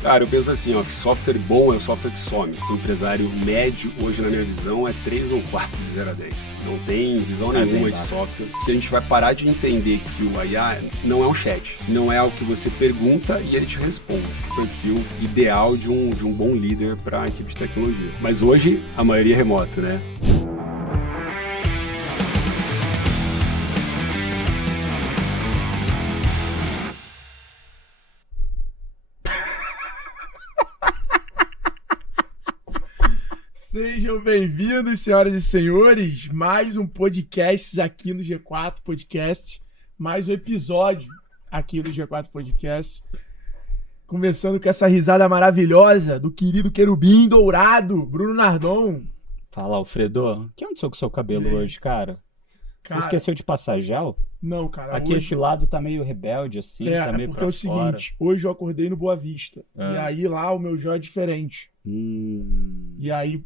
Cara, eu penso assim, ó, que software bom é o software que some. O empresário médio, hoje na minha visão, é 3 ou 4 de 0 a 10. Não tem visão nenhuma de software. Porque a gente vai parar de entender que o IA não é um chat. Não é algo que você pergunta e ele te responde. O perfil ideal de um bom líder para a equipe de tecnologia. Mas hoje, a maioria é remota, né? Sejam bem-vindos, senhoras e senhores, mais um podcast aqui no G4 Podcast, mais um episódio aqui do G4 Podcast, começando com essa risada maravilhosa do querido querubim dourado, Bruno Nardon. Fala, Alfredo, o que aconteceu com o seu cabelo hoje, cara? Você esqueceu de passar gel? Não, cara. Aqui hoje... esse lado tá meio rebelde, assim, tá meio porque pra é o fora. seguinte, hoje eu acordei no Boa Vista, e aí lá o meu gel é diferente. E aí,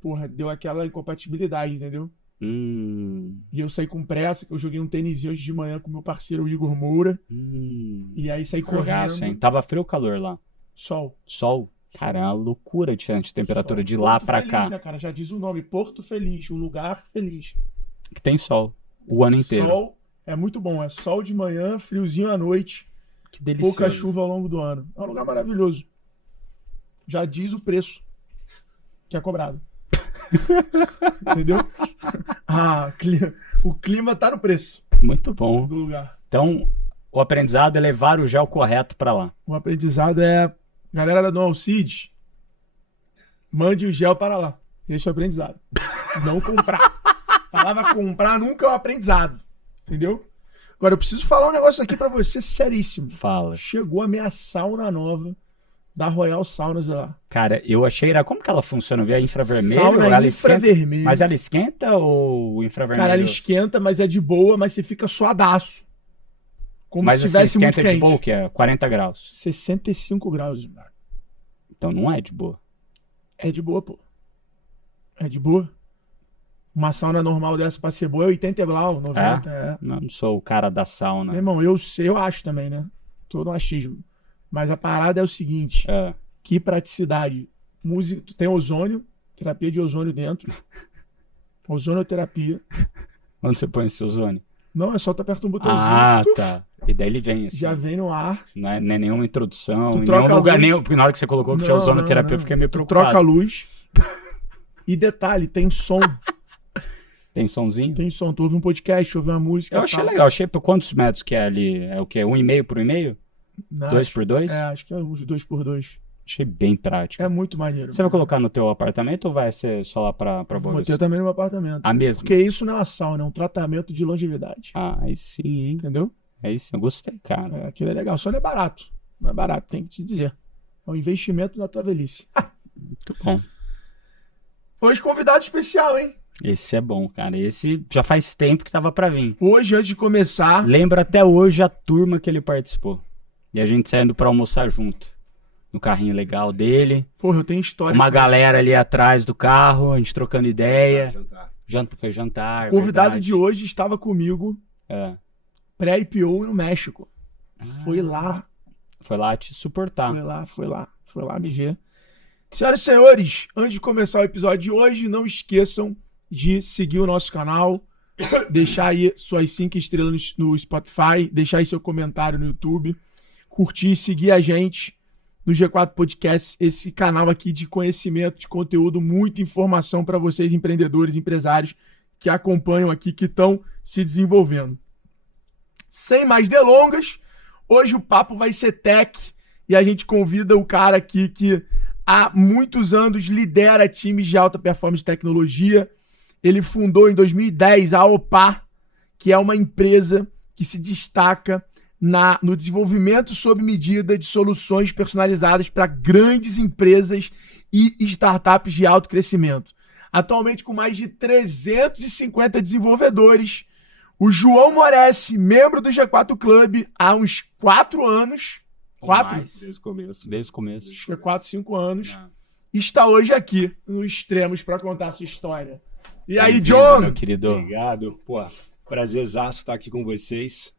porra, deu aquela incompatibilidade, entendeu? E eu saí com pressa, que eu joguei um tênisinho hoje de manhã com meu parceiro Igor Moura. E aí saí correndo. Hein? Tava frio ou calor lá? Sol. Sol? Cara, é uma loucura diferente de temperatura de lá Porto pra Feliz, cá. Né, cara? Já diz o nome, Porto Feliz, um lugar feliz. Que tem sol o ano inteiro. Sol é muito bom, é sol de manhã, friozinho à noite. Que delicioso. Pouca chuva ao longo do ano. É um lugar maravilhoso. Já diz o preço que é cobrado. Entendeu? O clima tá no preço. Muito bom. Do lugar. Então, o aprendizado é levar o gel correto pra lá. O aprendizado é, galera da Dual Seed, mande o gel para lá. Esse é o aprendizado. Não comprar. A palavra comprar nunca é um aprendizado. Entendeu? Agora, eu preciso falar um negócio aqui pra você seríssimo. Fala. Chegou a minha sauna nova da Royal Saunas lá. Cara, eu achei... Como que ela funciona? Via infravermelho? Sauna ela infravermelho. Esquenta? Mas ela esquenta ou o infravermelho? Cara, ela esquenta, mas é de boa, mas você fica suadaço. Como mas se estivesse muito esquenta quente. De boa, que é 40 graus. 65 graus. Então não é de boa. É de boa, pô. É de boa. Uma sauna normal dessa pra ser boa é 80 graus, 90. É? Não sou o cara da sauna. Meu irmão, eu acho também, né? Tô no achismo. Mas a parada é o seguinte. Que praticidade. Música, tu tem ozônio, terapia de ozônio dentro. Ozonioterapia. Onde você põe esse ozônio? Não, é só tu aperta um botãozinho. Tá. E daí ele vem assim. Já vem no ar. Não é nenhuma introdução, tu em troca nenhum lugar, luz. porque na hora que você colocou que tinha ozonioterapia, eu fiquei meio preocupado. Tu troca a luz. E detalhe, tem som. Tem somzinho? Tem som. Tu ouve um podcast, ouve uma música. Eu achei legal. Achei por quantos metros que é ali? É o quê? 1,5 por 1,5? 2 por 2? Acho que é uns 2 por 2. Achei bem prático. É muito maneiro. Você vai colocar no teu apartamento ou vai ser só lá pra Vou bolsa? ter também no meu apartamento. Mesmo? Porque isso não é uma sauna, é um tratamento de longevidade. Aí sim, hein? Entendeu? Aí sim, eu gostei, cara. Aquilo é legal. Só não é barato. Não é barato, tem que te dizer. É um investimento na tua velhice. Muito bom. Hoje convidado especial, hein? Esse é bom, cara. Esse já faz tempo que tava pra vir. Hoje, antes de começar... Lembro até hoje a turma que ele participou. E a gente saindo pra almoçar junto. No carrinho legal dele. Porra, eu tenho história. Uma galera ali atrás do carro, a gente trocando ideia. Foi jantar. O convidado verdade. de hoje estava comigo. Pré-IPO no México. Foi lá. Foi lá te suportar. Foi lá me ver. Senhoras e senhores, antes de começar o episódio de hoje, não esqueçam de seguir o nosso canal, deixar aí suas 5 estrelas no Spotify, deixar aí seu comentário no YouTube, curtir e seguir a gente no G4 Podcast, esse canal aqui de conhecimento, de conteúdo, muita informação para vocês, empreendedores, empresários que acompanham aqui, que estão se desenvolvendo. Sem mais delongas, hoje o papo vai ser tech e a gente convida o cara aqui que há muitos anos lidera times de alta performance de tecnologia. Ele fundou em 2010 a OPA, que é uma empresa que se destaca no desenvolvimento sob medida de soluções personalizadas para grandes empresas e startups de alto crescimento. Atualmente com mais de 350 desenvolvedores, o João Moresse, membro do G4 Club há uns 4 anos. 4? Desde o começo. Acho que é 4, 5 anos. Está hoje aqui no Extremos para contar a sua história. E aí, John? Meu querido. Obrigado. Pô, prazerzaço estar aqui com vocês.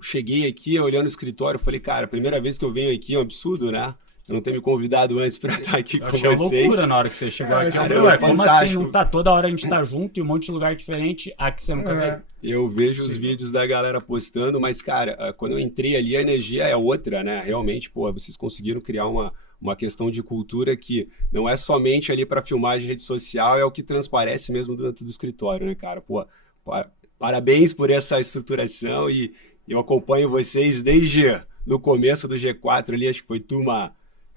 Cheguei aqui, olhando o escritório, falei, cara, primeira vez que eu venho aqui é um absurdo, né? Eu não ter me convidado antes pra estar aqui com achei vocês. Loucura na hora que você chegou aqui. Cara, eu falei, como assim? fantástico. Não tá toda hora a gente tá junto e um monte de lugar diferente, aqui você nunca veio. Eu vejo os vídeos da galera postando, mas, cara, quando eu entrei ali, a energia é outra, né? Realmente, pô, vocês conseguiram criar uma questão de cultura que não é somente ali para filmar de rede social, é o que transparece mesmo dentro do escritório, né, cara? Pô, parabéns por essa estruturação e eu acompanho vocês desde no começo do G4 ali, acho que foi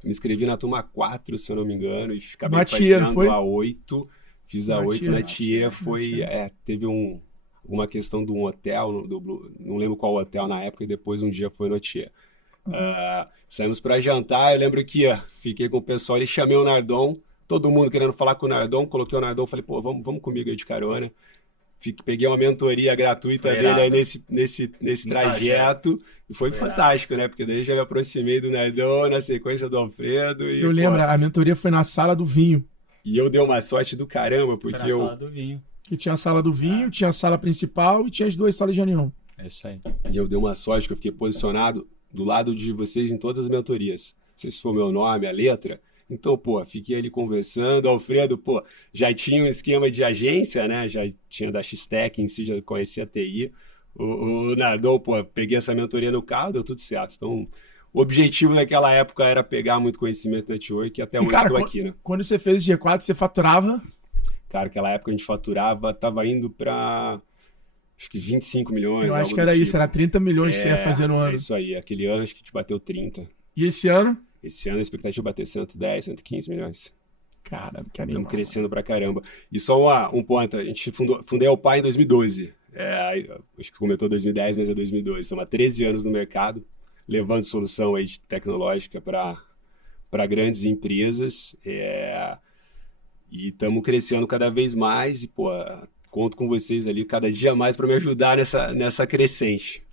me inscrevi na turma 4, se eu não me engano, e acabei fazendo a 8, fiz a 8 na TIE, teve uma questão de um hotel, não lembro qual hotel na época, e depois um dia foi no TIE. Saímos para jantar, eu lembro que fiquei com o pessoal e chamei o Nardon, todo mundo querendo falar com o Nardon, coloquei o Nardon, falei, pô, vamos comigo aí de carona. Peguei uma mentoria gratuita dele aí nesse trajeto e foi fantástico, né? Porque daí já me aproximei do Nardon, na sequência do Alfredo. E, eu lembro, a mentoria foi na sala do vinho. E eu dei uma sorte do caramba, porque foi na sala do vinho. Que tinha a sala do vinho, tinha a sala principal e tinha as 2 salas de reunião. É isso aí. E eu dei uma sorte que eu fiquei posicionado do lado de vocês em todas as mentorias. Não sei se for meu nome, a letra. Então, pô, fiquei ali conversando, Alfredo, pô, já tinha um esquema de agência, né, já tinha da X-Tech em si, já conhecia a TI, o Nardon, pô, peguei essa mentoria no carro, deu tudo certo, então o objetivo naquela época era pegar muito conhecimento da network e até hoje estou aqui, né. Quando você fez o G4, você faturava? Cara, naquela época a gente faturava, tava indo para acho que 25 milhões. Eu acho que era isso, era 30 milhões que você ia fazer no ano. É isso aí, aquele ano acho que a gente bateu 30. E esse ano? Esse ano a expectativa é bater 110, 115 milhões. Cara, que animal. Estamos crescendo pra caramba. E só um ponto, a gente fundei a Alpine em 2012. Acho que comentou 2010, mas é 2012. Estamos há 13 anos no mercado, levando solução aí tecnológica para grandes empresas. E estamos crescendo cada vez mais e, pô, conto com vocês ali cada dia mais para me ajudar nessa crescente.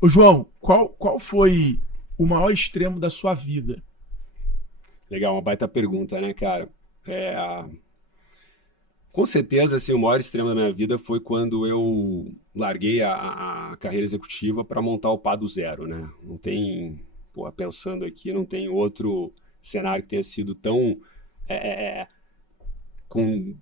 Ô, João, qual foi o maior extremo da sua vida? Legal, uma baita pergunta, né, cara? Com certeza, assim, o maior extremo da minha vida foi quando eu larguei a carreira executiva para montar o PA do zero, né? Não tem, pensando aqui, não tem outro cenário que tenha sido tão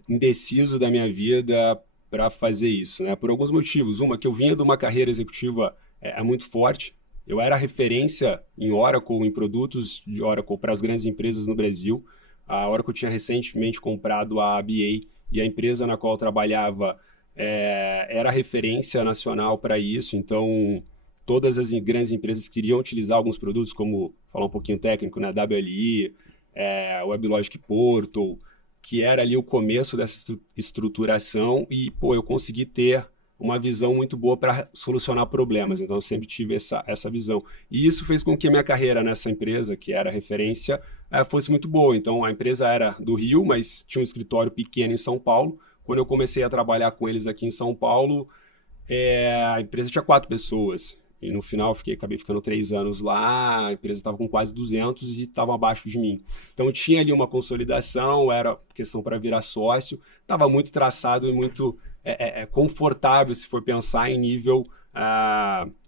indeciso da minha vida para fazer isso, né? Por alguns motivos. Uma, que eu vinha de uma carreira executiva muito forte. Eu era referência em Oracle, em produtos de Oracle para as grandes empresas no Brasil. A Oracle tinha recentemente comprado a ABA e a empresa na qual eu trabalhava era referência nacional para isso. Então, todas as grandes empresas queriam utilizar alguns produtos, como, falar um pouquinho técnico, né? WLI, WebLogic Portal, que era ali o começo dessa estruturação e, eu consegui ter uma visão muito boa para solucionar problemas. Então, eu sempre tive essa visão. E isso fez com que a minha carreira nessa empresa, que era referência, fosse muito boa. Então, a empresa era do Rio, mas tinha um escritório pequeno em São Paulo. Quando eu comecei a trabalhar com eles aqui em São Paulo, a empresa tinha 4 pessoas. E no final, acabei ficando 3 anos lá, a empresa estava com quase 200 e estava abaixo de mim. Então, tinha ali uma consolidação, era questão para virar sócio, estava muito traçado e muito confortável se for pensar em nível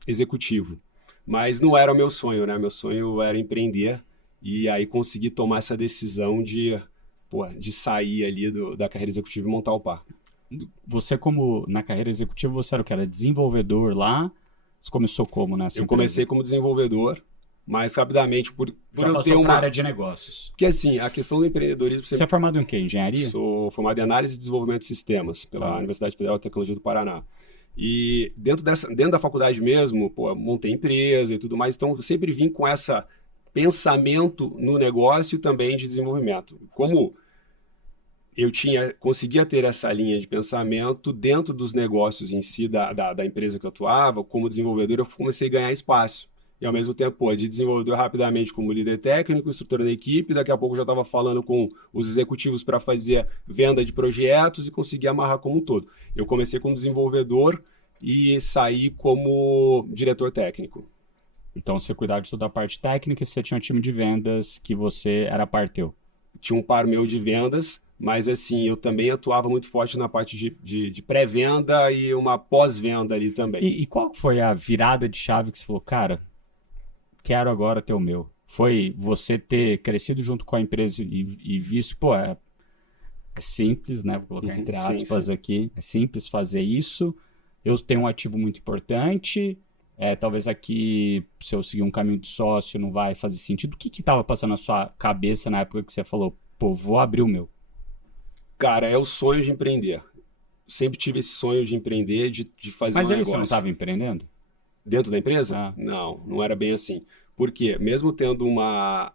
executivo. Mas não era o meu sonho, né? Meu sonho era empreender e aí conseguir tomar essa decisão de sair ali da carreira executiva e montar o PA. Você, como na carreira executiva, você era o que? Era desenvolvedor lá? Você começou como nessa empresa? Eu comecei como desenvolvedor, mas rapidamente por eu ter uma área de negócios. Porque assim, a questão do empreendedorismo... Você é formado em quê? Engenharia? Sou formado em análise e desenvolvimento de sistemas pela Universidade Federal de Tecnologia do Paraná. E dentro da faculdade mesmo, montei empresa e tudo mais, então eu sempre vim com esse pensamento no negócio e também de desenvolvimento. Como eu conseguia ter essa linha de pensamento dentro dos negócios em si da empresa que eu atuava, como desenvolvedor, eu comecei a ganhar espaço. E ao mesmo tempo, de desenvolvedor rapidamente como líder técnico, estruturando a equipe, daqui a pouco já estava falando com os executivos para fazer venda de projetos e conseguir amarrar como um todo. Eu comecei como desenvolvedor e saí como diretor técnico. Então você cuidava de toda a parte técnica e você tinha um time de vendas que você era par teu? Tinha um par meu de vendas, Mas, assim, eu também atuava muito forte na parte de pré-venda e uma pós-venda ali também. E qual foi a virada de chave que você falou, cara, quero agora ter o meu? Foi você ter crescido junto com a empresa e visto, pô, é simples, né? Vou colocar entre aspas aqui. É simples fazer isso. Eu tenho um ativo muito importante. Talvez aqui, se eu seguir um caminho de sócio, não vai fazer sentido. O que estava passando na sua cabeça na época que você falou, pô, vou abrir o meu? Cara, é o sonho de empreender. Sempre tive esse sonho de empreender, de fazer um negócio. Mas aí você não estava empreendendo? Dentro da empresa? Ah. Não era bem assim. Porque mesmo tendo uma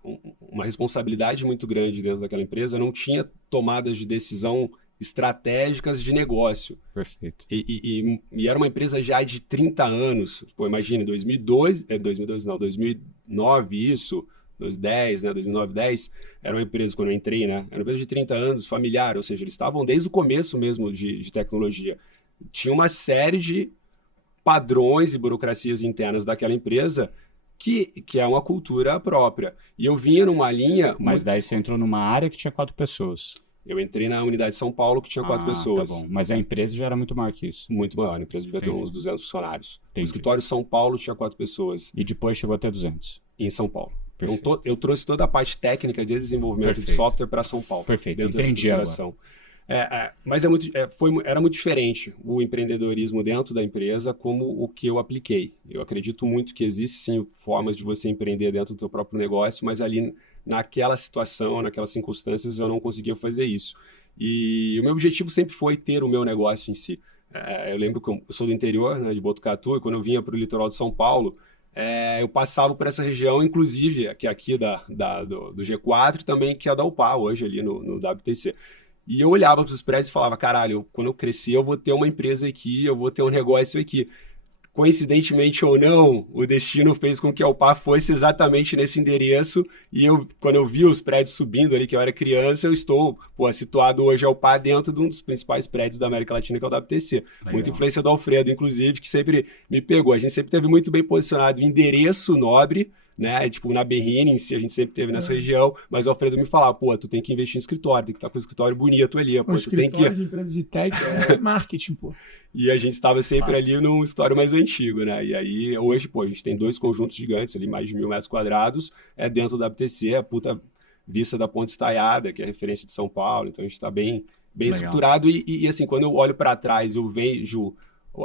responsabilidade muito grande dentro daquela empresa, não tinha tomadas de decisão estratégicas de negócio. Perfeito. E era uma empresa já de 30 anos. Pô, imagina, 2009 isso, 2010, né, 2009, 10, era uma empresa, quando eu entrei, né, era uma empresa de 30 anos, familiar, ou seja, eles estavam desde o começo mesmo de tecnologia. Tinha uma série de padrões e burocracias internas daquela empresa que é uma cultura própria. E eu vinha numa linha... Mas daí você entrou numa área que tinha 4 pessoas. Eu entrei na unidade de São Paulo, que tinha 4 pessoas. Tá bom. Mas a empresa já era muito maior que isso. Muito maior, a empresa devia ter uns 200 funcionários. Entendi. O escritório São Paulo tinha 4 pessoas. E depois chegou até 200. Em São Paulo. Perfeito. Então eu trouxe toda a parte técnica de desenvolvimento Perfeito. de software para São Paulo. Perfeito, dentro entendi dessa estruturação. Mas era muito diferente o empreendedorismo dentro da empresa como o que eu apliquei. Eu acredito muito que existem sim formas de você empreender dentro do seu próprio negócio, mas ali naquela situação, naquelas circunstâncias, eu não conseguia fazer isso. E o meu objetivo sempre foi ter o meu negócio em si. Eu lembro que eu sou do interior, né, de Botucatu, e quando eu vinha para o litoral de São Paulo, eu passava por essa região, inclusive, que é aqui do G4, também que é da UPA, hoje ali no WTC. E eu olhava para os prédios e falava, caralho, quando eu crescer eu vou ter uma empresa aqui, eu vou ter um negócio aqui. Coincidentemente ou não, o destino fez com que a UPA fosse exatamente nesse endereço, e quando eu vi os prédios subindo ali, que eu era criança, eu estou situado hoje a UPA dentro de um dos principais prédios da América Latina, que é o WTC. Legal. Muita influência do Alfredo, inclusive, que sempre me pegou. A gente sempre teve muito bem posicionado, endereço nobre, né? Tipo, na Berrini em si, a gente sempre teve nessa região, mas o Alfredo me falava, pô, tu tem que investir em escritório, tem que estar com um escritório bonito ali, pô, tu tem que... de empresa de tech é marketing, pô. E a gente estava sempre ali num escritório mais antigo, né? E aí, hoje, pô, a gente tem 2 conjuntos gigantes ali, mais de 1.000 metros quadrados, dentro da WTC, a puta vista da Ponte Estaiada, que é referência de São Paulo, então a gente está bem estruturado e assim, quando eu olho para trás, eu vejo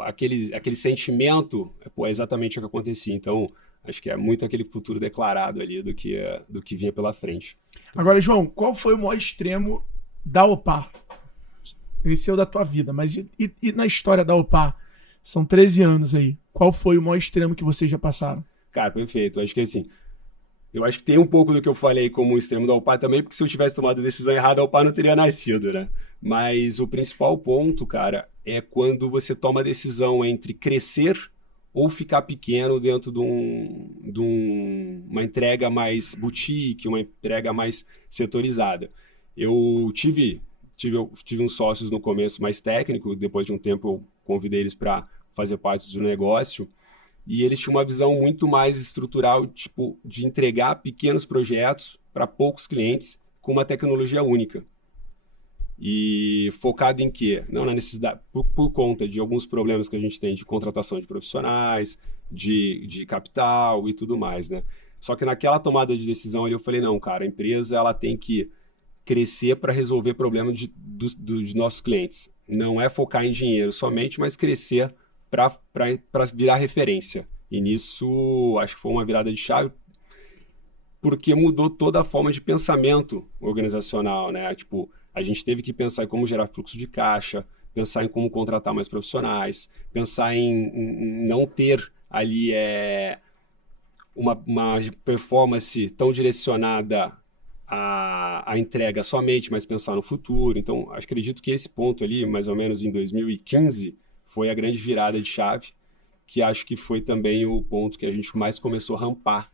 aquele sentimento, pô, é exatamente o que acontecia. Então, acho que é muito aquele futuro declarado ali do que vinha pela frente. Agora, João, qual foi o maior extremo da OPA? Esse é o da tua vida, mas e na história da OPA? São 13 anos aí. Qual foi o maior extremo que vocês já passaram? Cara, perfeito. Acho que assim, eu acho que tem um pouco do que eu falei como o extremo da OPA também, porque se eu tivesse tomado a decisão errada, a OPA não teria nascido, né? Mas o principal ponto, cara, é quando você toma a decisão entre crescer ou ficar pequeno dentro de uma entrega mais boutique, uma entrega mais setorizada. Eu tive uns sócios no começo mais técnico, depois de um tempo eu convidei eles para fazer parte do negócio, e eles tinham uma visão muito mais estrutural, tipo, de entregar pequenos projetos para poucos clientes com uma tecnologia única. E focado em quê? Não na necessidade, por conta de alguns problemas que a gente tem de contratação de profissionais, de capital e tudo mais, né? Só que naquela tomada de decisão ali eu falei, não, cara, a empresa ela tem que crescer para resolver problemas dos nossos clientes. Não é focar em dinheiro somente, mas crescer para virar referência. E nisso, acho que foi uma virada de chave, porque mudou toda a forma de pensamento organizacional, né? Tipo, a gente teve que pensar em como gerar fluxo de caixa, pensar em como contratar mais profissionais, pensar em não ter ali uma performance tão direcionada à entrega somente, mas pensar no futuro. Então, acredito que esse ponto ali, mais ou menos em 2015, foi a grande virada de chave, que acho que foi também o ponto que a gente mais começou a rampar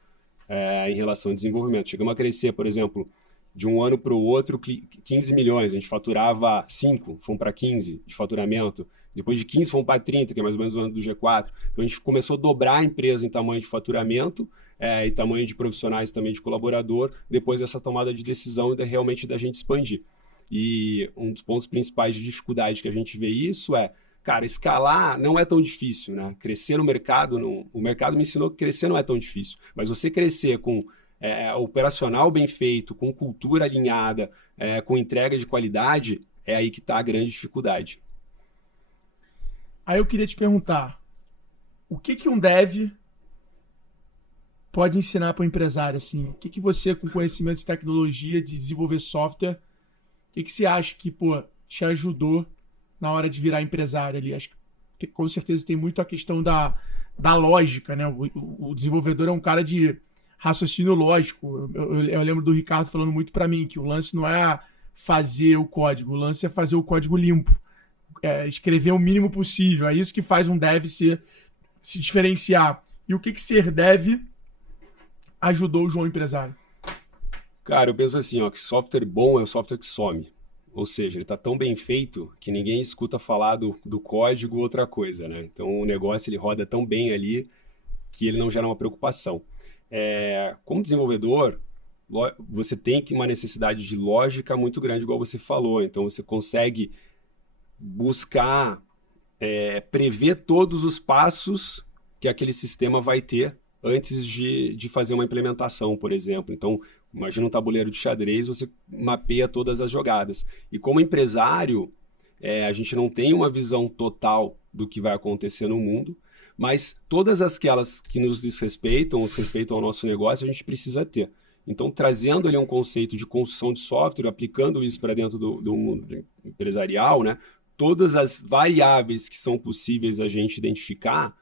em relação ao desenvolvimento. Chegamos a crescer, por exemplo, de um ano para o outro, 15 milhões. A gente faturava 5, fomos para 15 de faturamento. Depois de 15, fomos para 30, que é mais ou menos o ano do G4. Então, a gente começou a dobrar a empresa em tamanho de faturamento e tamanho de profissionais também de colaborador, depois dessa tomada de decisão realmente da gente expandir. E um dos pontos principais de dificuldade que a gente vê isso é, cara, escalar não é tão difícil, né? Crescer no mercado, o mercado me ensinou que crescer não é tão difícil. Mas você crescer com operacional bem feito, com cultura alinhada, com entrega de qualidade, é aí que está a grande dificuldade. Aí eu queria te perguntar, o que um dev pode ensinar para o empresário? Assim? O que você, com conhecimento de tecnologia, de desenvolver software, o que você acha que te ajudou na hora de virar empresário ali? Acho que com certeza tem muito a questão da lógica, né? O desenvolvedor é um cara de raciocínio lógico. Eu lembro do Ricardo falando muito para mim que o lance não é fazer o código, o lance é fazer o código limpo. Escrever o mínimo possível. É isso que faz um dev se diferenciar. E o que ser dev ajudou o João empresário? Cara, eu penso assim, ó, que software bom é o software que some. Ou seja, ele está tão bem feito que ninguém escuta falar do código outra coisa, né? Então o negócio ele roda tão bem ali que ele não gera uma preocupação. Como desenvolvedor, você tem uma necessidade de lógica muito grande, igual você falou. Então você consegue buscar prever todos os passos que aquele sistema vai ter antes de fazer uma implementação, por exemplo. Então, imagina um tabuleiro de xadrez, você mapeia todas as jogadas. E como empresário, a gente não tem uma visão total do que vai acontecer no mundo, mas todas aquelas que nos respeitam ao nosso negócio, a gente precisa ter. Então, trazendo ali um conceito de construção de software, aplicando isso para dentro do mundo empresarial, né? Todas as variáveis que são possíveis a gente identificar,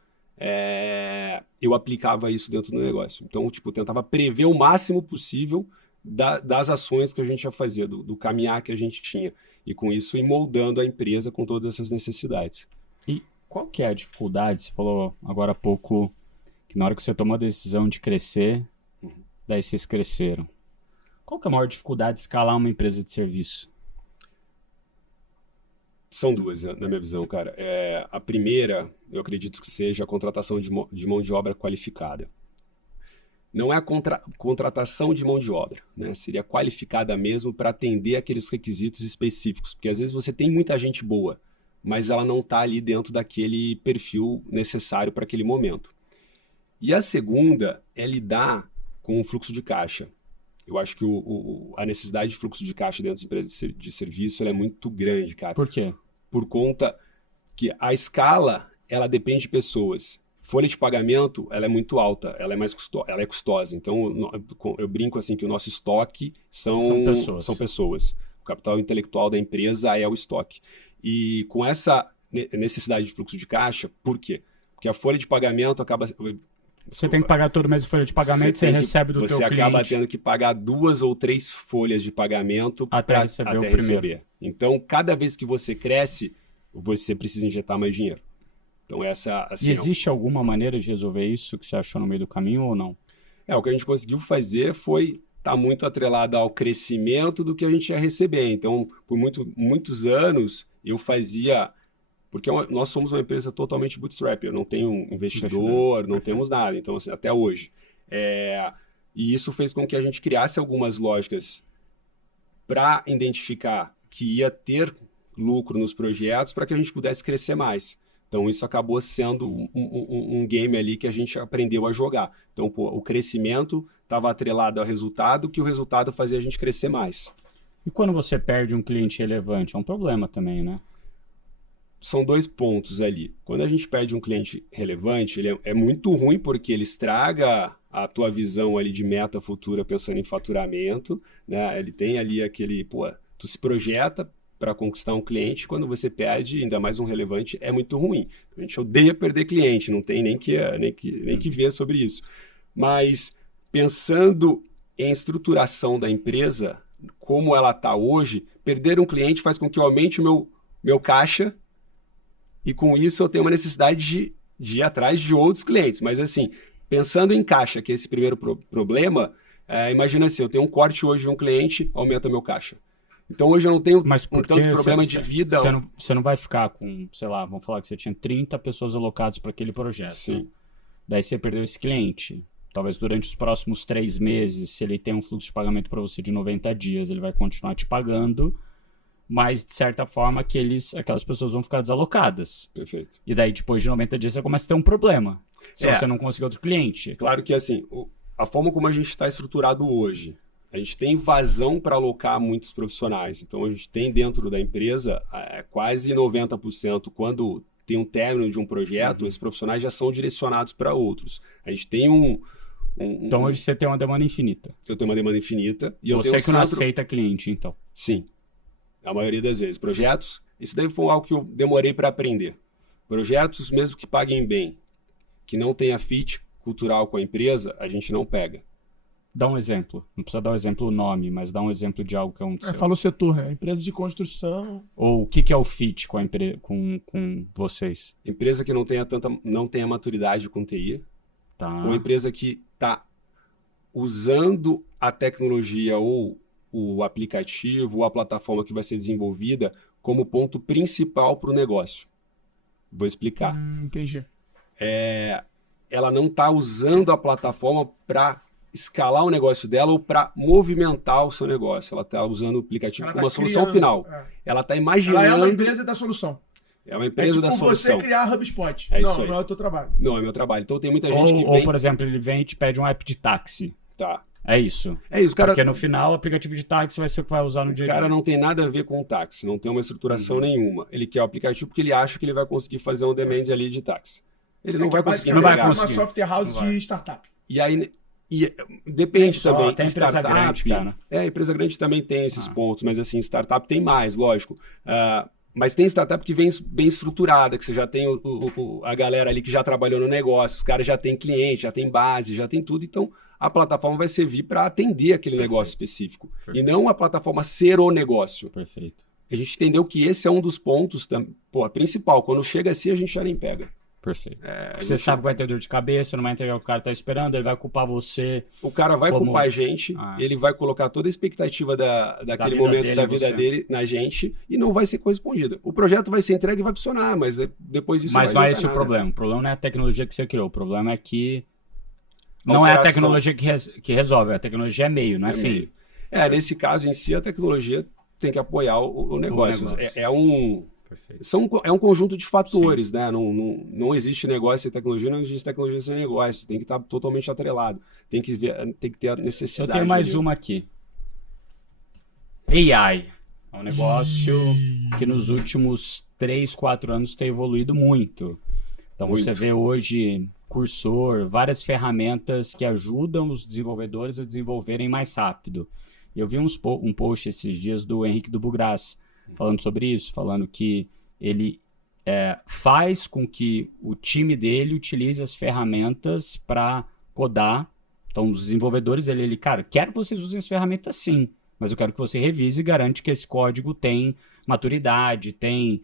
eu aplicava isso dentro do negócio. Então, tentava prever o máximo possível das ações que a gente ia fazer, do caminhar que a gente tinha. E com isso, ir moldando a empresa com todas essas necessidades. E qual que é a dificuldade? Você falou agora há pouco que na hora que você tomou a decisão de crescer, daí vocês cresceram. Qual que é a maior dificuldade de escalar uma empresa de serviço? São duas, na minha visão, cara. A primeira, eu acredito que seja a contratação de mão de obra qualificada. Não é a contratação de mão de obra, né? Seria qualificada mesmo para atender aqueles requisitos específicos. Porque às vezes você tem muita gente boa, mas ela não está ali dentro daquele perfil necessário para aquele momento. E a segunda é lidar com o fluxo de caixa. Eu acho que a necessidade de fluxo de caixa dentro das empresas de serviço ela é muito grande, cara. Por quê? Por conta que a escala, ela depende de pessoas. Folha de pagamento, ela é muito alta, ela é custosa. Então, eu brinco assim que o nosso estoque são pessoas. O capital intelectual da empresa é o estoque. E com essa necessidade de fluxo de caixa, por quê? Porque a folha de pagamento acaba... Você tem que pagar todo mês a folha de pagamento, você recebe do teu cliente. Você acaba tendo que pagar 2 ou 3 folhas de pagamento até receber. Então, cada vez que você cresce, você precisa injetar mais dinheiro. Então, e existe alguma maneira de resolver isso que você achou no meio do caminho ou não? O que a gente conseguiu fazer foi estar muito atrelado ao crescimento do que a gente ia receber. Então, por muitos anos, eu fazia... Porque nós somos uma empresa totalmente bootstrap, eu não tenho um investidor, não temos nada, então assim, até hoje. E isso fez com que a gente criasse algumas lógicas para identificar que ia ter lucro nos projetos para que a gente pudesse crescer mais. Então isso acabou sendo um game ali que a gente aprendeu a jogar. Então o crescimento estava atrelado ao resultado, que o resultado fazia a gente crescer mais. E quando você perde um cliente relevante, é um problema também, né? São 2 pontos ali. Quando a gente perde um cliente relevante, ele é muito ruim porque ele estraga a tua visão ali de meta futura pensando em faturamento, né? Ele tem ali aquele, tu se projeta para conquistar um cliente, quando você perde, ainda mais um relevante, é muito ruim. A gente odeia perder cliente, não tem nem que ver sobre isso. Mas pensando em estruturação da empresa, como ela está hoje, perder um cliente faz com que eu aumente o meu caixa. E com isso eu tenho uma necessidade de ir atrás de outros clientes. Mas assim, pensando em caixa, que é esse primeiro problema, imagina assim, eu tenho um corte hoje de um cliente, aumenta meu caixa. Então hoje eu não tenho tanto problema de vida. Você não vai ficar com, sei lá, vamos falar que você tinha 30 pessoas alocadas para aquele projeto. Sim. Né? Daí você perdeu esse cliente. Talvez durante os próximos 3 meses, se ele tem um fluxo de pagamento para você de 90 dias, ele vai continuar te pagando. mas de certa forma aquelas pessoas vão ficar desalocadas. Perfeito. E daí, depois de 90 dias, você começa a ter um problema. Se você não conseguir outro cliente. Claro que, assim, a forma como a gente está estruturado hoje, a gente tem vazão para alocar muitos profissionais. Então, a gente tem dentro da empresa quase 90%, quando tem um término de um projeto, esses profissionais já são direcionados para outros. A gente tem Então, hoje você tem uma demanda infinita. Eu tenho uma demanda infinita. E você eu tenho que não aceita cliente, então. Sim. A maioria das vezes. Projetos, isso daí foi algo que eu demorei para aprender. Projetos, mesmo que paguem bem, que não tenha fit cultural com a empresa, a gente não pega. Dá um exemplo. Não precisa dar um exemplo o nome, mas dá um exemplo de algo que aconteceu. Fala o setor, né? Empresa de construção. Ou o que é o fit com vocês? Empresa que não tenha maturidade com TI. Tá. Ou empresa que está usando a tecnologia ou o aplicativo ou a plataforma que vai ser desenvolvida como ponto principal para o negócio. Vou explicar. Entendi. Ela não está usando a plataforma para escalar o negócio dela ou para movimentar o seu negócio. Ela está usando o aplicativo como uma solução final. Ela está imaginando... Ela é uma empresa da solução. É uma empresa da solução. Você criar HubSpot. Não é o teu trabalho. Não, é meu trabalho. Então tem muita gente que vem... Ou, por exemplo, ele vem e te pede um app de táxi. Tá. É isso. Cara. Porque no final, o aplicativo de táxi vai ser o que vai usar no dia a dia. O cara não tem nada a ver com o táxi. Não tem uma estruturação nenhuma. Ele quer o aplicativo porque ele acha que ele vai conseguir fazer um demand ali de táxi. Ele não vai conseguir. Não vai conseguir. conseguir. É uma software house de startup. E aí... depende também. Tem empresa grande, cara. Empresa grande também tem esses pontos, mas assim, startup tem mais, lógico. Mas tem startup que vem bem estruturada, que você já tem a galera ali que já trabalhou no negócio, os caras já tem cliente, já tem base, já tem tudo, então a plataforma vai servir para atender aquele negócio específico. E não a plataforma ser o negócio. Perfeito. A gente entendeu que esse é um dos pontos principal. Quando chega assim, a gente já nem pega. Perfeito. Você sabe que vai ter dor de cabeça, não vai entregar o que o cara tá esperando, ele vai culpar você. O cara vai culpar a gente, ele vai colocar toda a expectativa daquele momento da vida dele na gente e não vai ser correspondida. O projeto vai ser entregue e vai funcionar, mas depois disso não é esse o problema. O problema não é a tecnologia que você criou, o problema é que não é a tecnologia que resolve, a tecnologia é meio, não é fim. Nesse caso em si, a tecnologia tem que apoiar o negócio. É um conjunto de fatores, né? Não existe negócio sem tecnologia, não existe tecnologia sem negócio. Tem que estar totalmente atrelado. Tem que ter a necessidade. Eu tenho mais uma aqui. AI. É um negócio que nos últimos 3, 4 anos tem evoluído muito. Então você vê hoje Cursor, várias ferramentas que ajudam os desenvolvedores a desenvolverem mais rápido. Eu vi um post esses dias do Henrique do Bugras falando sobre isso, falando que ele faz com que o time dele utilize as ferramentas para codar. Então, os desenvolvedores, cara, quero que vocês usem as ferramentas sim, mas eu quero que você revise e garante que esse código tem maturidade, tem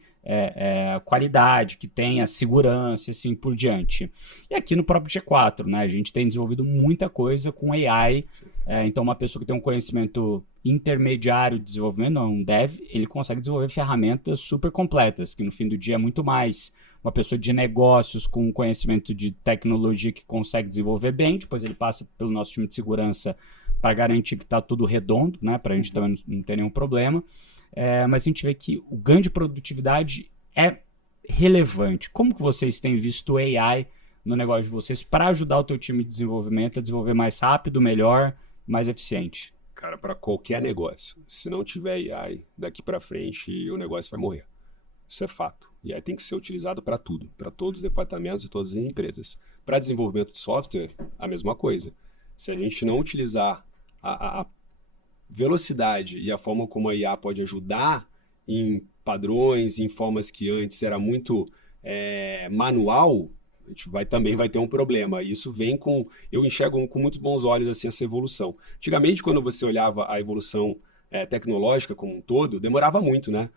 qualidade, que tenha segurança, assim por diante. E aqui no próprio G4, né, a gente tem desenvolvido muita coisa com AI. Então, uma pessoa que tem um conhecimento intermediário de desenvolvimento, não um dev, ele consegue desenvolver ferramentas super completas, que no fim do dia é muito mais uma pessoa de negócios com conhecimento de tecnologia que consegue desenvolver bem, depois ele passa pelo nosso time de segurança para garantir que está tudo redondo, né, para a gente também não ter nenhum problema. Mas a gente vê que o ganho de produtividade é relevante. Como que vocês têm visto AI no negócio de vocês para ajudar o teu time de desenvolvimento a desenvolver mais rápido, melhor, mais eficiente? Cara, para qualquer negócio, se não tiver AI daqui para frente, o negócio vai morrer. Isso é fato. E aí tem que ser utilizado para tudo, para todos os departamentos e todas as empresas. Para desenvolvimento de software, a mesma coisa. Se a gente não utilizar a velocidade e a forma como a IA pode ajudar em padrões, em formas que antes era muito manual, a gente também vai ter um problema. Isso vem eu enxergo com muitos bons olhos assim, essa evolução. Antigamente, quando você olhava a evolução tecnológica como um todo, demorava muito, né?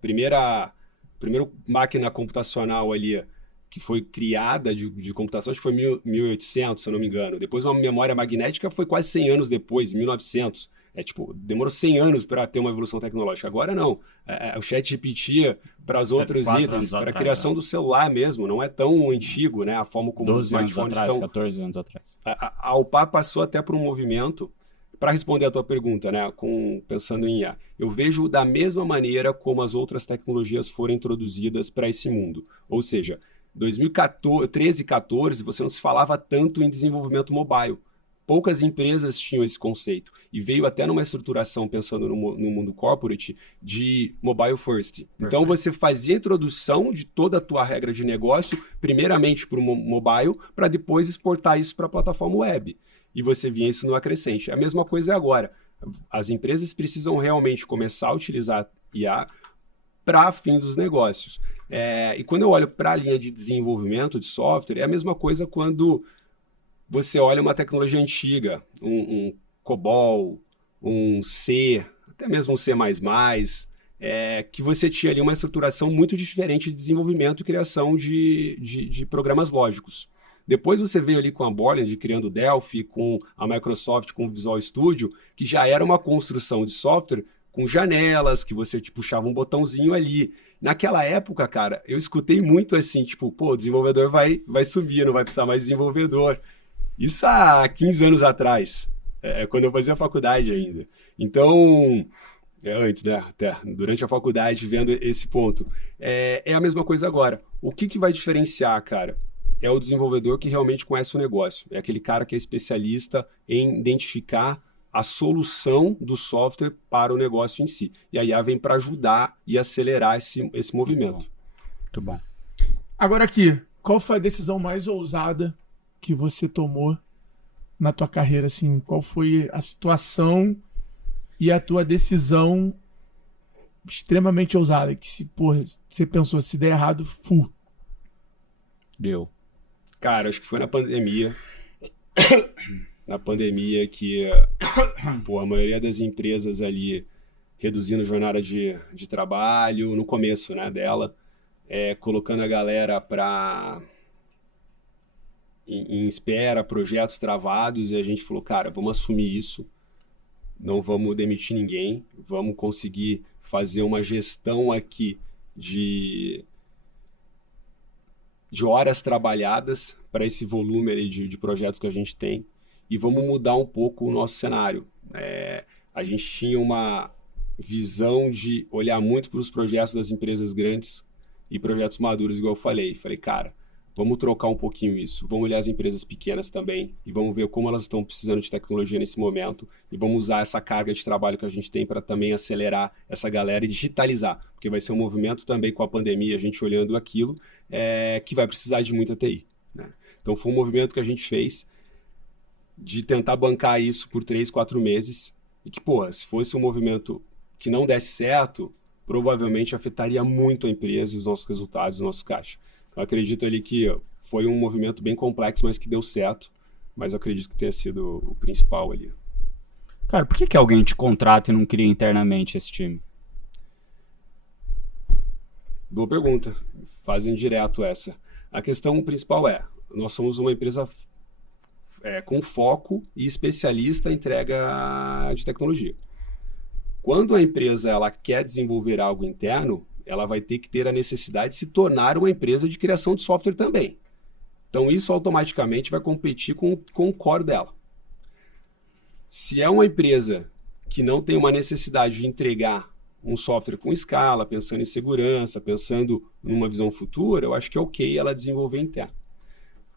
Primeira máquina computacional ali que foi criada de computação, acho que foi 1800, se eu não me engano. Depois uma memória magnética foi quase 100 anos depois, 1900. Demorou 100 anos para ter uma evolução tecnológica. Agora não. O ChatGPT para os outros itens, para a criação do celular mesmo, não é tão antigo, né? A forma como os smartphones estão... 14 anos atrás. A UPA passou até por um movimento para responder a tua pergunta, né, pensando em IA, eu vejo da mesma maneira como as outras tecnologias foram introduzidas para esse mundo. Ou seja, 2013 e 2014, você não se falava tanto em desenvolvimento mobile. Poucas empresas tinham esse conceito. E veio até numa estruturação, pensando no mundo corporate, de mobile first. Então, você fazia a introdução de toda a tua regra de negócio, primeiramente para o mobile, para depois exportar isso para a plataforma web. E você via isso no crescente. A mesma coisa é agora. As empresas precisam realmente começar a utilizar IA para fins dos negócios. E quando eu olho para a linha de desenvolvimento de software, é a mesma coisa quando você olha uma tecnologia antiga, um COBOL, um C, até mesmo um C++, que você tinha ali uma estruturação muito diferente de desenvolvimento e criação de programas lógicos. Depois você veio ali com a Boolean, criando o Delphi, com a Microsoft, com o Visual Studio, que já era uma construção de software com janelas, que você puxava um botãozinho ali. Naquela época, cara, eu escutei muito assim, o desenvolvedor vai sumir, não vai precisar mais de desenvolvedor. Isso há 15 anos atrás, quando eu fazia faculdade ainda. Então, antes, né, até durante a faculdade, vendo esse ponto. É a mesma coisa agora. O que vai diferenciar, cara? É o desenvolvedor que realmente conhece o negócio. É aquele cara que é especialista em identificar a solução do software para o negócio em si. E a IA vem para ajudar e acelerar esse movimento. Muito bom. Agora aqui, qual foi a decisão mais ousada que você tomou na tua carreira? Assim, qual foi a situação e a tua decisão extremamente ousada? Que você pensou, se der errado, Deu. Cara, acho que foi na pandemia. Na pandemia que a maioria das empresas ali reduzindo jornada de trabalho, no começo, né, dela, colocando a galera em espera, projetos travados, e a gente falou, cara, vamos assumir isso, não vamos demitir ninguém, vamos conseguir fazer uma gestão aqui de horas trabalhadas para esse volume ali de projetos que a gente tem, e vamos mudar um pouco o nosso cenário. A gente tinha uma visão de olhar muito para os projetos das empresas grandes e projetos maduros, igual eu falei. Falei, cara, vamos trocar um pouquinho isso, vamos olhar as empresas pequenas também e vamos ver como elas estão precisando de tecnologia nesse momento e vamos usar essa carga de trabalho que a gente tem para também acelerar essa galera e digitalizar, porque vai ser um movimento também com a pandemia, a gente olhando aquilo, que vai precisar de muita TI, né? Então foi um movimento que a gente fez de tentar bancar isso por 3, 4 meses e que, se fosse um movimento que não desse certo, provavelmente afetaria muito a empresa, os nossos resultados, o nosso caixa. Eu acredito ali que foi um movimento bem complexo, mas que deu certo. Mas eu acredito que tenha sido o principal ali. Cara, por que alguém te contrata e não cria internamente esse time? Boa pergunta. Fazem direto essa. A questão principal nós somos uma empresa com foco e especialista em entrega de tecnologia. Quando a empresa ela quer desenvolver algo interno, ela vai ter que ter a necessidade de se tornar uma empresa de criação de software também. Então, isso automaticamente vai competir com o core dela. Se é uma empresa que não tem uma necessidade de entregar um software com escala, pensando em segurança, pensando numa visão futura, eu acho que é ok ela desenvolver interno.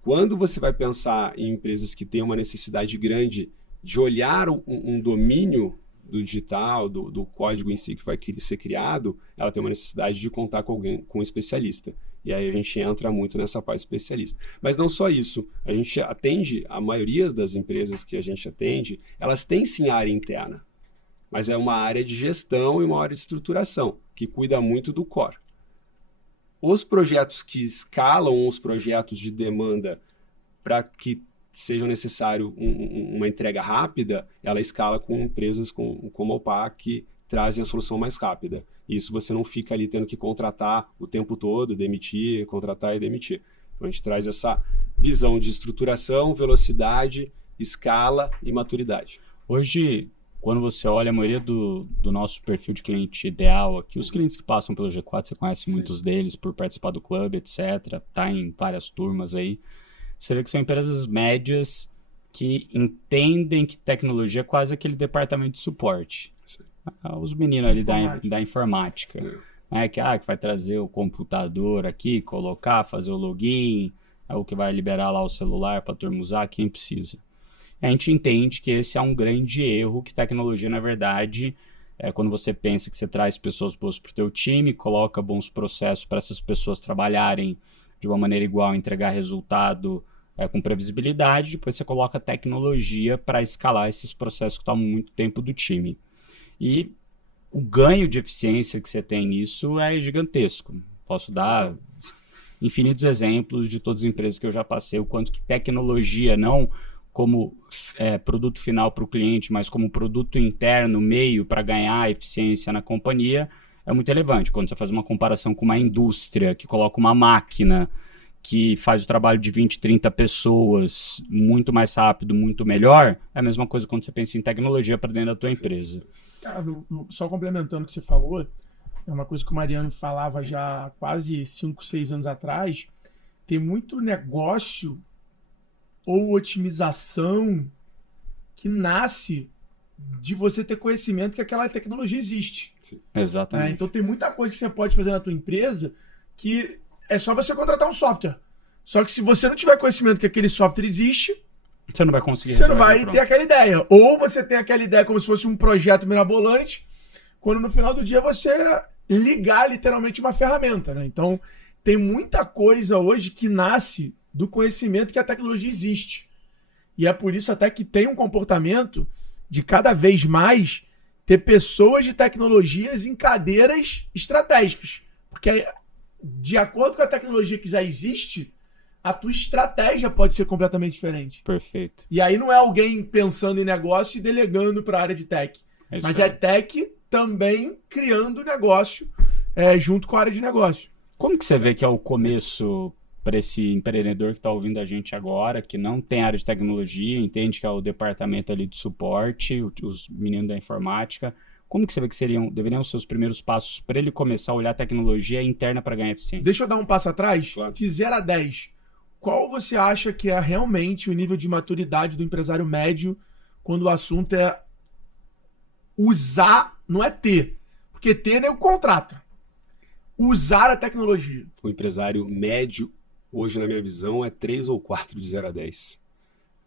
Quando você vai pensar em empresas que têm uma necessidade grande de olhar um domínio do digital, do código em si que vai ser criado, ela tem uma necessidade de contar com um especialista. E aí a gente entra muito nessa parte especialista. Mas não só isso, a gente atende, a maioria das empresas que a gente atende, elas têm sim área interna, mas é uma área de gestão e uma área de estruturação, que cuida muito do core. Os projetos que escalam, os projetos de demanda para que seja necessário uma entrega rápida, ela escala com empresas como a OPA que trazem a solução mais rápida. Isso você não fica ali tendo que contratar o tempo todo, demitir, contratar e demitir. Então a gente traz essa visão de estruturação, velocidade, escala e maturidade. Hoje, quando você olha a maioria do nosso perfil de cliente ideal aqui, os clientes que passam pelo G4, você conhece muitos deles por participar do clube, etc. Tá em várias turmas aí. Você vê que são empresas médias que entendem que tecnologia é quase aquele departamento de suporte. Sim. Os meninos ali da informática. Né? Que vai trazer o computador aqui, colocar, fazer o login, o que vai liberar lá o celular para a turma usar, quem precisa. A gente entende que esse é um grande erro, que tecnologia, na verdade, quando você pensa que você traz pessoas boas para o teu time, coloca bons processos para essas pessoas trabalharem de uma maneira igual, entregar resultado com previsibilidade, depois você coloca tecnologia para escalar esses processos que tomam muito tempo do time. E o ganho de eficiência que você tem nisso é gigantesco. Posso dar infinitos exemplos de todas as empresas que eu já passei, o quanto que tecnologia, não como produto final para o cliente, mas como produto interno, meio para ganhar eficiência na companhia, é muito relevante. Quando você faz uma comparação com uma indústria que coloca uma máquina que faz o trabalho de 20, 30 pessoas muito mais rápido, muito melhor, é a mesma coisa quando você pensa em tecnologia para dentro da tua empresa. Cara, só complementando o que você falou, é uma coisa que o Mariano falava já há quase 5, 6 anos atrás, tem muito negócio ou otimização que nasce de você ter conhecimento que aquela tecnologia existe. Sim. Exatamente. Então tem muita coisa que você pode fazer na tua empresa que é só você contratar um software. Só que se você não tiver conhecimento que aquele software existe, você não vai conseguir. Você não vai ter aquela ideia. Ou você tem aquela ideia como se fosse um projeto mirabolante, quando no final do dia você ligar literalmente uma ferramenta, né? Então, tem muita coisa hoje que nasce do conhecimento que a tecnologia existe. E é por isso até que tem um comportamento de cada vez mais ter pessoas de tecnologias em cadeiras estratégicas. Porque de acordo com a tecnologia que já existe, a tua estratégia pode ser completamente diferente. Perfeito. E aí não é alguém pensando em negócio e delegando para a área de tech. Mas é tech também criando negócio junto com a área de negócio. Como que você vê que é o começo para esse empreendedor que está ouvindo a gente agora, que não tem área de tecnologia, entende que é o departamento ali de suporte, os meninos da informática? Como que você vê que deveriam os seus primeiros passos para ele começar a olhar a tecnologia interna para ganhar eficiência? Deixa eu dar um passo atrás. Claro. De 0 a 10. Qual você acha que é realmente o nível de maturidade do empresário médio quando o assunto é usar, não é ter? Porque ter nem o contrata. Usar a tecnologia. O empresário médio, hoje na minha visão, é 3 ou 4 de 0 a 10.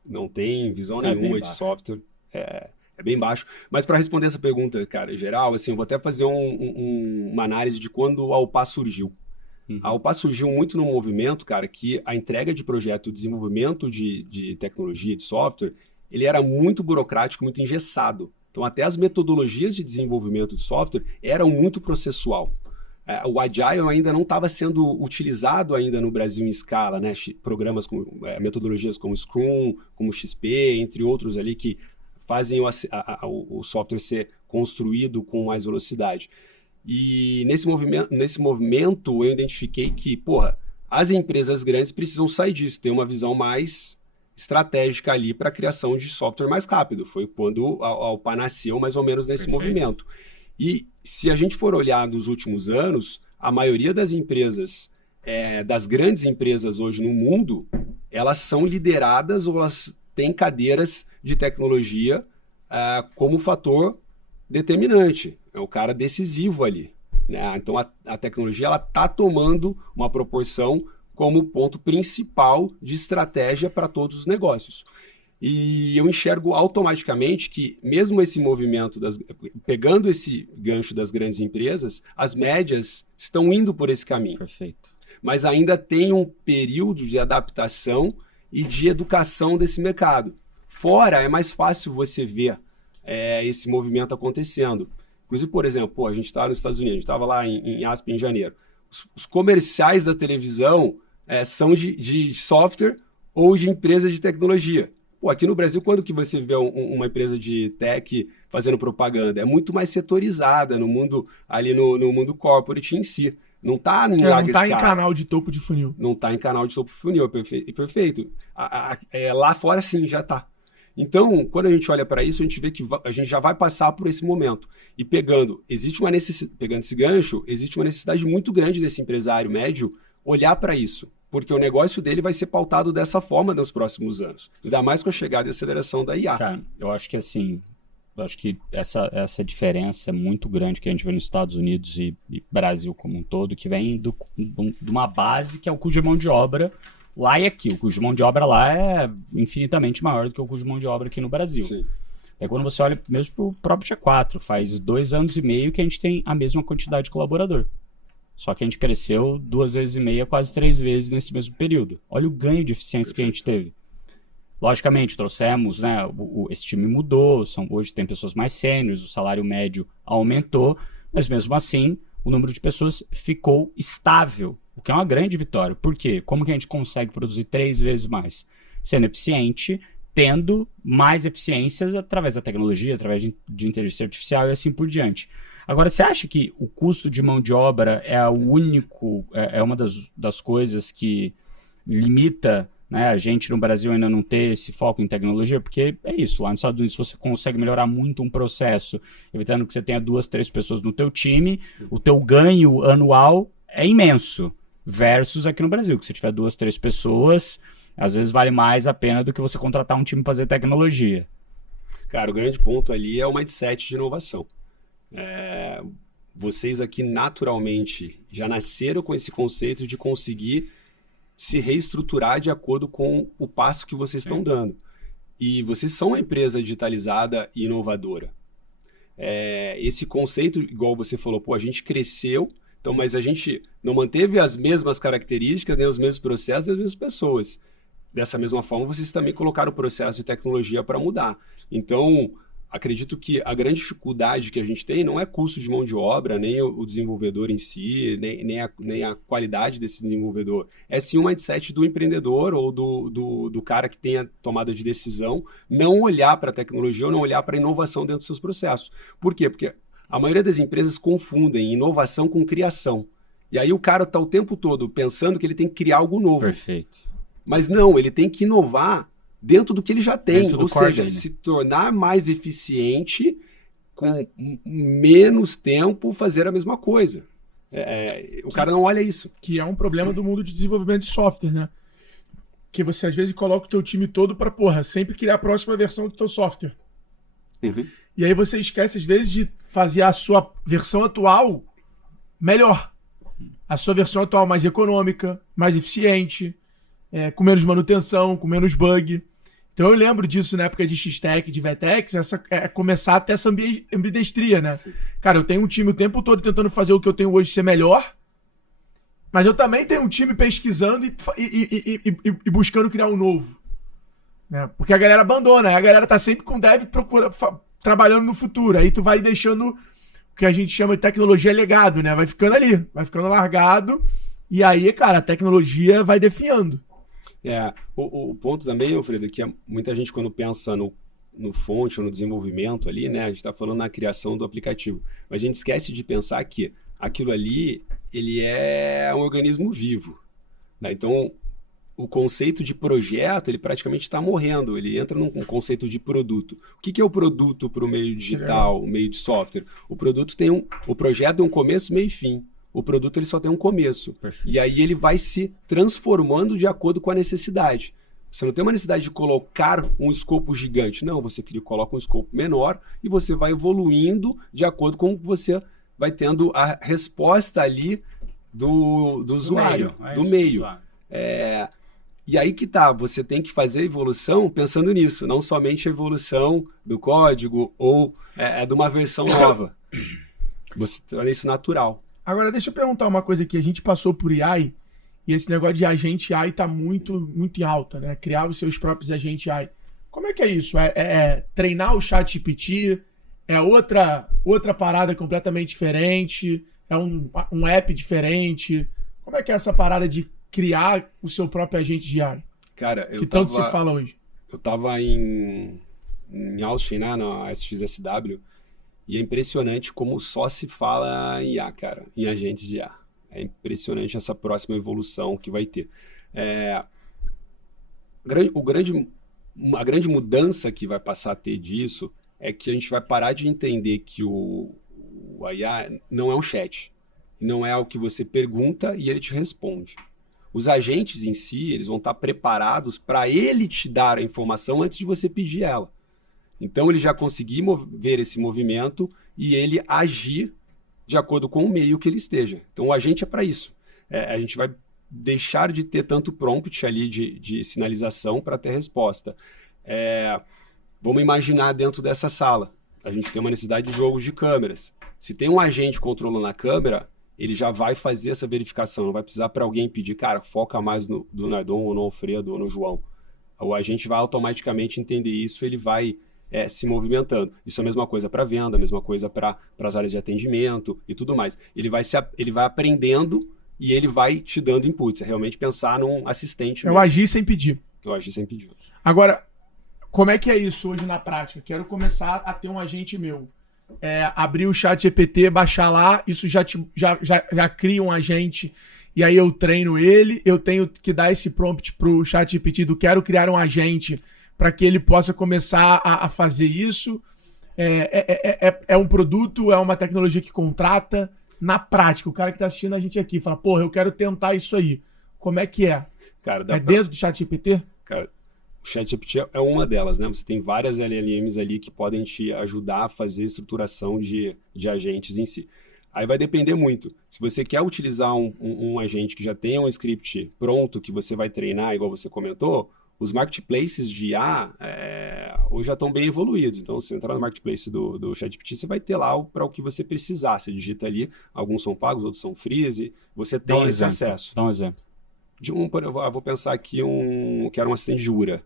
Não tem visão nenhuma de software. É bem baixo. Mas para responder essa pergunta, cara, em geral, assim, eu vou até fazer uma análise de quando a UPA surgiu. A UPA surgiu muito num movimento, cara, que a entrega de projeto, o desenvolvimento de tecnologia, de software, ele era muito burocrático, muito engessado. Então, até as metodologias de desenvolvimento de software eram muito processual. O Agile ainda não estava sendo utilizado ainda no Brasil em escala, né? Programas com metodologias como Scrum, como XP, entre outros ali que fazem o software ser construído com mais velocidade. E nesse movimento eu identifiquei que, as empresas grandes precisam sair disso, ter uma visão mais estratégica ali para a criação de software mais rápido. Foi quando a UPA nasceu mais ou menos nesse movimento. E se a gente for olhar nos últimos anos, a maioria das empresas, das grandes empresas hoje no mundo, elas são lideradas ou elas têm cadeiras de tecnologia como fator determinante. É o cara decisivo ali, né? Então a tecnologia ela está tomando uma proporção como ponto principal de estratégia para todos os negócios. E eu enxergo automaticamente que mesmo esse movimento, pegando esse gancho das grandes empresas, as médias estão indo por esse caminho. Perfeito. Mas ainda tem um período de adaptação e de educação desse mercado. Fora é mais fácil você ver esse movimento acontecendo. Inclusive, por exemplo, a gente estava nos Estados Unidos, a gente estava lá em Aspen em janeiro. Os comerciais da televisão são de software ou de empresa de tecnologia. Aqui no Brasil, quando que você vê uma empresa de tech fazendo propaganda? É muito mais setorizada no mundo, ali no mundo corporate em si. Não está em larga escala. Não está em canal de topo de funil. Não está em canal de topo de funil, perfeito. Lá fora sim, já está. Então, quando a gente olha para isso, a gente vê que a gente já vai passar por esse momento. E pegando esse gancho, existe uma necessidade muito grande desse empresário médio olhar para isso. porque o negócio dele vai ser pautado dessa forma nos próximos anos. Ainda mais com a chegada e aceleração da IA. Cara, eu acho que assim, essa diferença é muito grande que a gente vê nos Estados Unidos e Brasil como um todo, que vem de uma base que é o custo de mão de obra lá e aqui. O custo de mão de obra lá é infinitamente maior do que o custo de mão de obra aqui no Brasil. Sim. É quando você olha mesmo para o próprio G4, faz 2 anos e meio que a gente tem a mesma quantidade de colaborador. Só que a gente cresceu 2 vezes e meia, quase 3 vezes nesse mesmo período. Olha o ganho de eficiência que a gente teve. Logicamente, trouxemos, né, esse time mudou, hoje tem pessoas mais sêniores, o salário médio aumentou, mas mesmo assim, o número de pessoas ficou estável, o que é uma grande vitória. Por quê? Como que a gente consegue produzir 3 vezes mais? Sendo eficiente, tendo mais eficiências através da tecnologia, através de inteligência artificial e assim por diante. Agora, você acha que o custo de mão de obra é uma das coisas que limita, né, a gente no Brasil ainda não ter esse foco em tecnologia? Porque é isso, lá nos Estados Unidos você consegue melhorar muito um processo, evitando que você tenha 2, 3 pessoas no teu time, o teu ganho anual é imenso, versus aqui no Brasil, que se tiver 2, 3 pessoas, às vezes vale mais a pena do que você contratar um time para fazer tecnologia. Cara, o grande ponto ali é o mindset de inovação. Vocês aqui naturalmente já nasceram com esse conceito de conseguir se reestruturar de acordo com o passo que vocês estão dando. E vocês são uma empresa digitalizada e inovadora. Esse conceito, igual você falou, a gente cresceu, então, mas a gente não manteve as mesmas características, nem os mesmos processos das mesmas pessoas. Dessa mesma forma, vocês também colocaram o processo de tecnologia para mudar. Então, acredito que a grande dificuldade que a gente tem não é custo de mão de obra, nem o desenvolvedor em si, nem a qualidade desse desenvolvedor. É sim o mindset do empreendedor ou do cara que tem a tomada de decisão, não olhar para a tecnologia ou não olhar para a inovação dentro dos seus processos. Por quê? Porque a maioria das empresas confundem inovação com criação. E aí o cara está o tempo todo pensando que ele tem que criar algo novo. Perfeito. Mas não, ele tem que inovar dentro do que ele já tem, ou seja, né? Se tornar mais eficiente, com menos tempo fazer a mesma coisa. O cara não olha isso. Que é um problema do mundo de desenvolvimento de software, né? Que você às vezes coloca o teu time todo para, sempre criar a próxima versão do teu software. Uhum. E aí você esquece às vezes de fazer a sua versão atual melhor. A sua versão atual mais econômica, mais eficiente, com menos manutenção, com menos bug. Então eu lembro disso na época de X-Tech, de VTEX, começar a ter essa ambidestria, né? Sim. Cara, eu tenho um time o tempo todo tentando fazer o que eu tenho hoje ser melhor, mas eu também tenho um time pesquisando e buscando criar um novo. Né? Porque a galera abandona, a galera tá sempre com dev trabalhando no futuro, aí tu vai deixando o que a gente chama de tecnologia legado, né? Vai ficando ali, vai ficando largado, e aí, cara, a tecnologia vai definhando. O ponto também, Alfredo, é que muita gente quando pensa no fonte ou no desenvolvimento ali, né, a gente está falando na criação do aplicativo, mas a gente esquece de pensar que aquilo ali, ele é um organismo vivo, né? Então, o conceito de projeto, ele praticamente está morrendo, ele entra num conceito de produto. O que é o produto para o meio digital, o meio de software? O projeto tem um começo, meio e fim. O produto ele só tem um começo. Perfeito. E aí ele vai se transformando de acordo com a necessidade. Você não tem uma necessidade de colocar um escopo gigante. Não, você coloca um escopo menor e você vai evoluindo de acordo com o que você vai tendo a resposta ali do usuário, do meio. E aí que tá, você tem que fazer a evolução pensando nisso, não somente a evolução do código ou de uma versão nova. Você torna isso natural. Agora, deixa eu perguntar uma coisa aqui. A gente passou por AI e esse negócio de agente AI tá muito, muito em alta, né? Criar os seus próprios agentes AI. Como é que é isso? Treinar o ChatGPT? É outra parada completamente diferente? É um app diferente? Como é que é essa parada de criar o seu próprio agente de AI? Cara, tanto se fala hoje. Eu tava em Austin, né, na SXSW, e é impressionante como só se fala em IA, cara, em agentes de IA. É impressionante essa próxima evolução que vai ter. A grande mudança que vai passar a ter disso é que a gente vai parar de entender que o IA não é um chat. Não é o que você pergunta e ele te responde. Os agentes em si, eles vão estar preparados para ele te dar a informação antes de você pedir ela. Então, ele já conseguir ver esse movimento e ele agir de acordo com o meio que ele esteja. Então, o agente é para isso. A gente vai deixar de ter tanto prompt ali de sinalização para ter resposta. Vamos imaginar dentro dessa sala. A gente tem uma necessidade de jogos de câmeras. Se tem um agente controlando a câmera, ele já vai fazer essa verificação. Não vai precisar para alguém pedir, cara, foca mais no Nardon ou no Alfredo ou no João. O agente vai automaticamente entender isso, ele vai se movimentando. Isso é a mesma coisa para venda, a mesma coisa para as áreas de atendimento e tudo mais. Ele vai aprendendo e ele vai te dando inputs. É realmente pensar num assistente. Eu agir sem pedir. Eu agir sem pedir. Agora, como é que é isso hoje na prática? Quero começar a ter um agente meu. Abrir o ChatGPT, baixar lá, isso já cria um agente e aí eu treino ele, eu tenho que dar esse prompt pro ChatGPT do quero criar um agente para que ele possa começar a fazer isso. É um produto, é uma tecnologia que contrata. Na prática, o cara que está assistindo a gente aqui fala, porra, eu quero tentar isso aí. Como é que é? Cara, dentro do ChatGPT? Cara, o ChatGPT é uma delas, né? Você tem várias LLMs ali que podem te ajudar a fazer estruturação de agentes em si. Aí vai depender muito. Se você quer utilizar um agente que já tenha um script pronto, que você vai treinar, igual você comentou, os marketplaces de IA hoje já estão bem evoluídos. Então, se você entrar no marketplace do ChatGPT, você vai ter lá para o que você precisar. Você digita ali, alguns são pagos, outros são free, você tem esse acesso. Dá um exemplo. Eu vou pensar aqui que era um assistente Jura.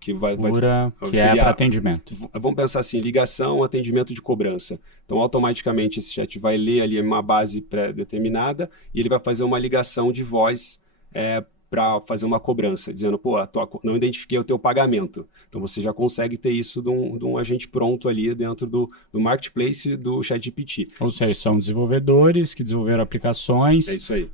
Jura, que é para atendimento. Vamos pensar assim, ligação, atendimento de cobrança. Então, automaticamente, esse chat vai ler ali uma base pré-determinada e ele vai fazer uma ligação de voz para fazer uma cobrança, dizendo, pô, não identifiquei o teu pagamento. Então, você já consegue ter isso de um agente pronto ali dentro do marketplace do ChatGPT. Ou seja, são desenvolvedores que desenvolveram aplicações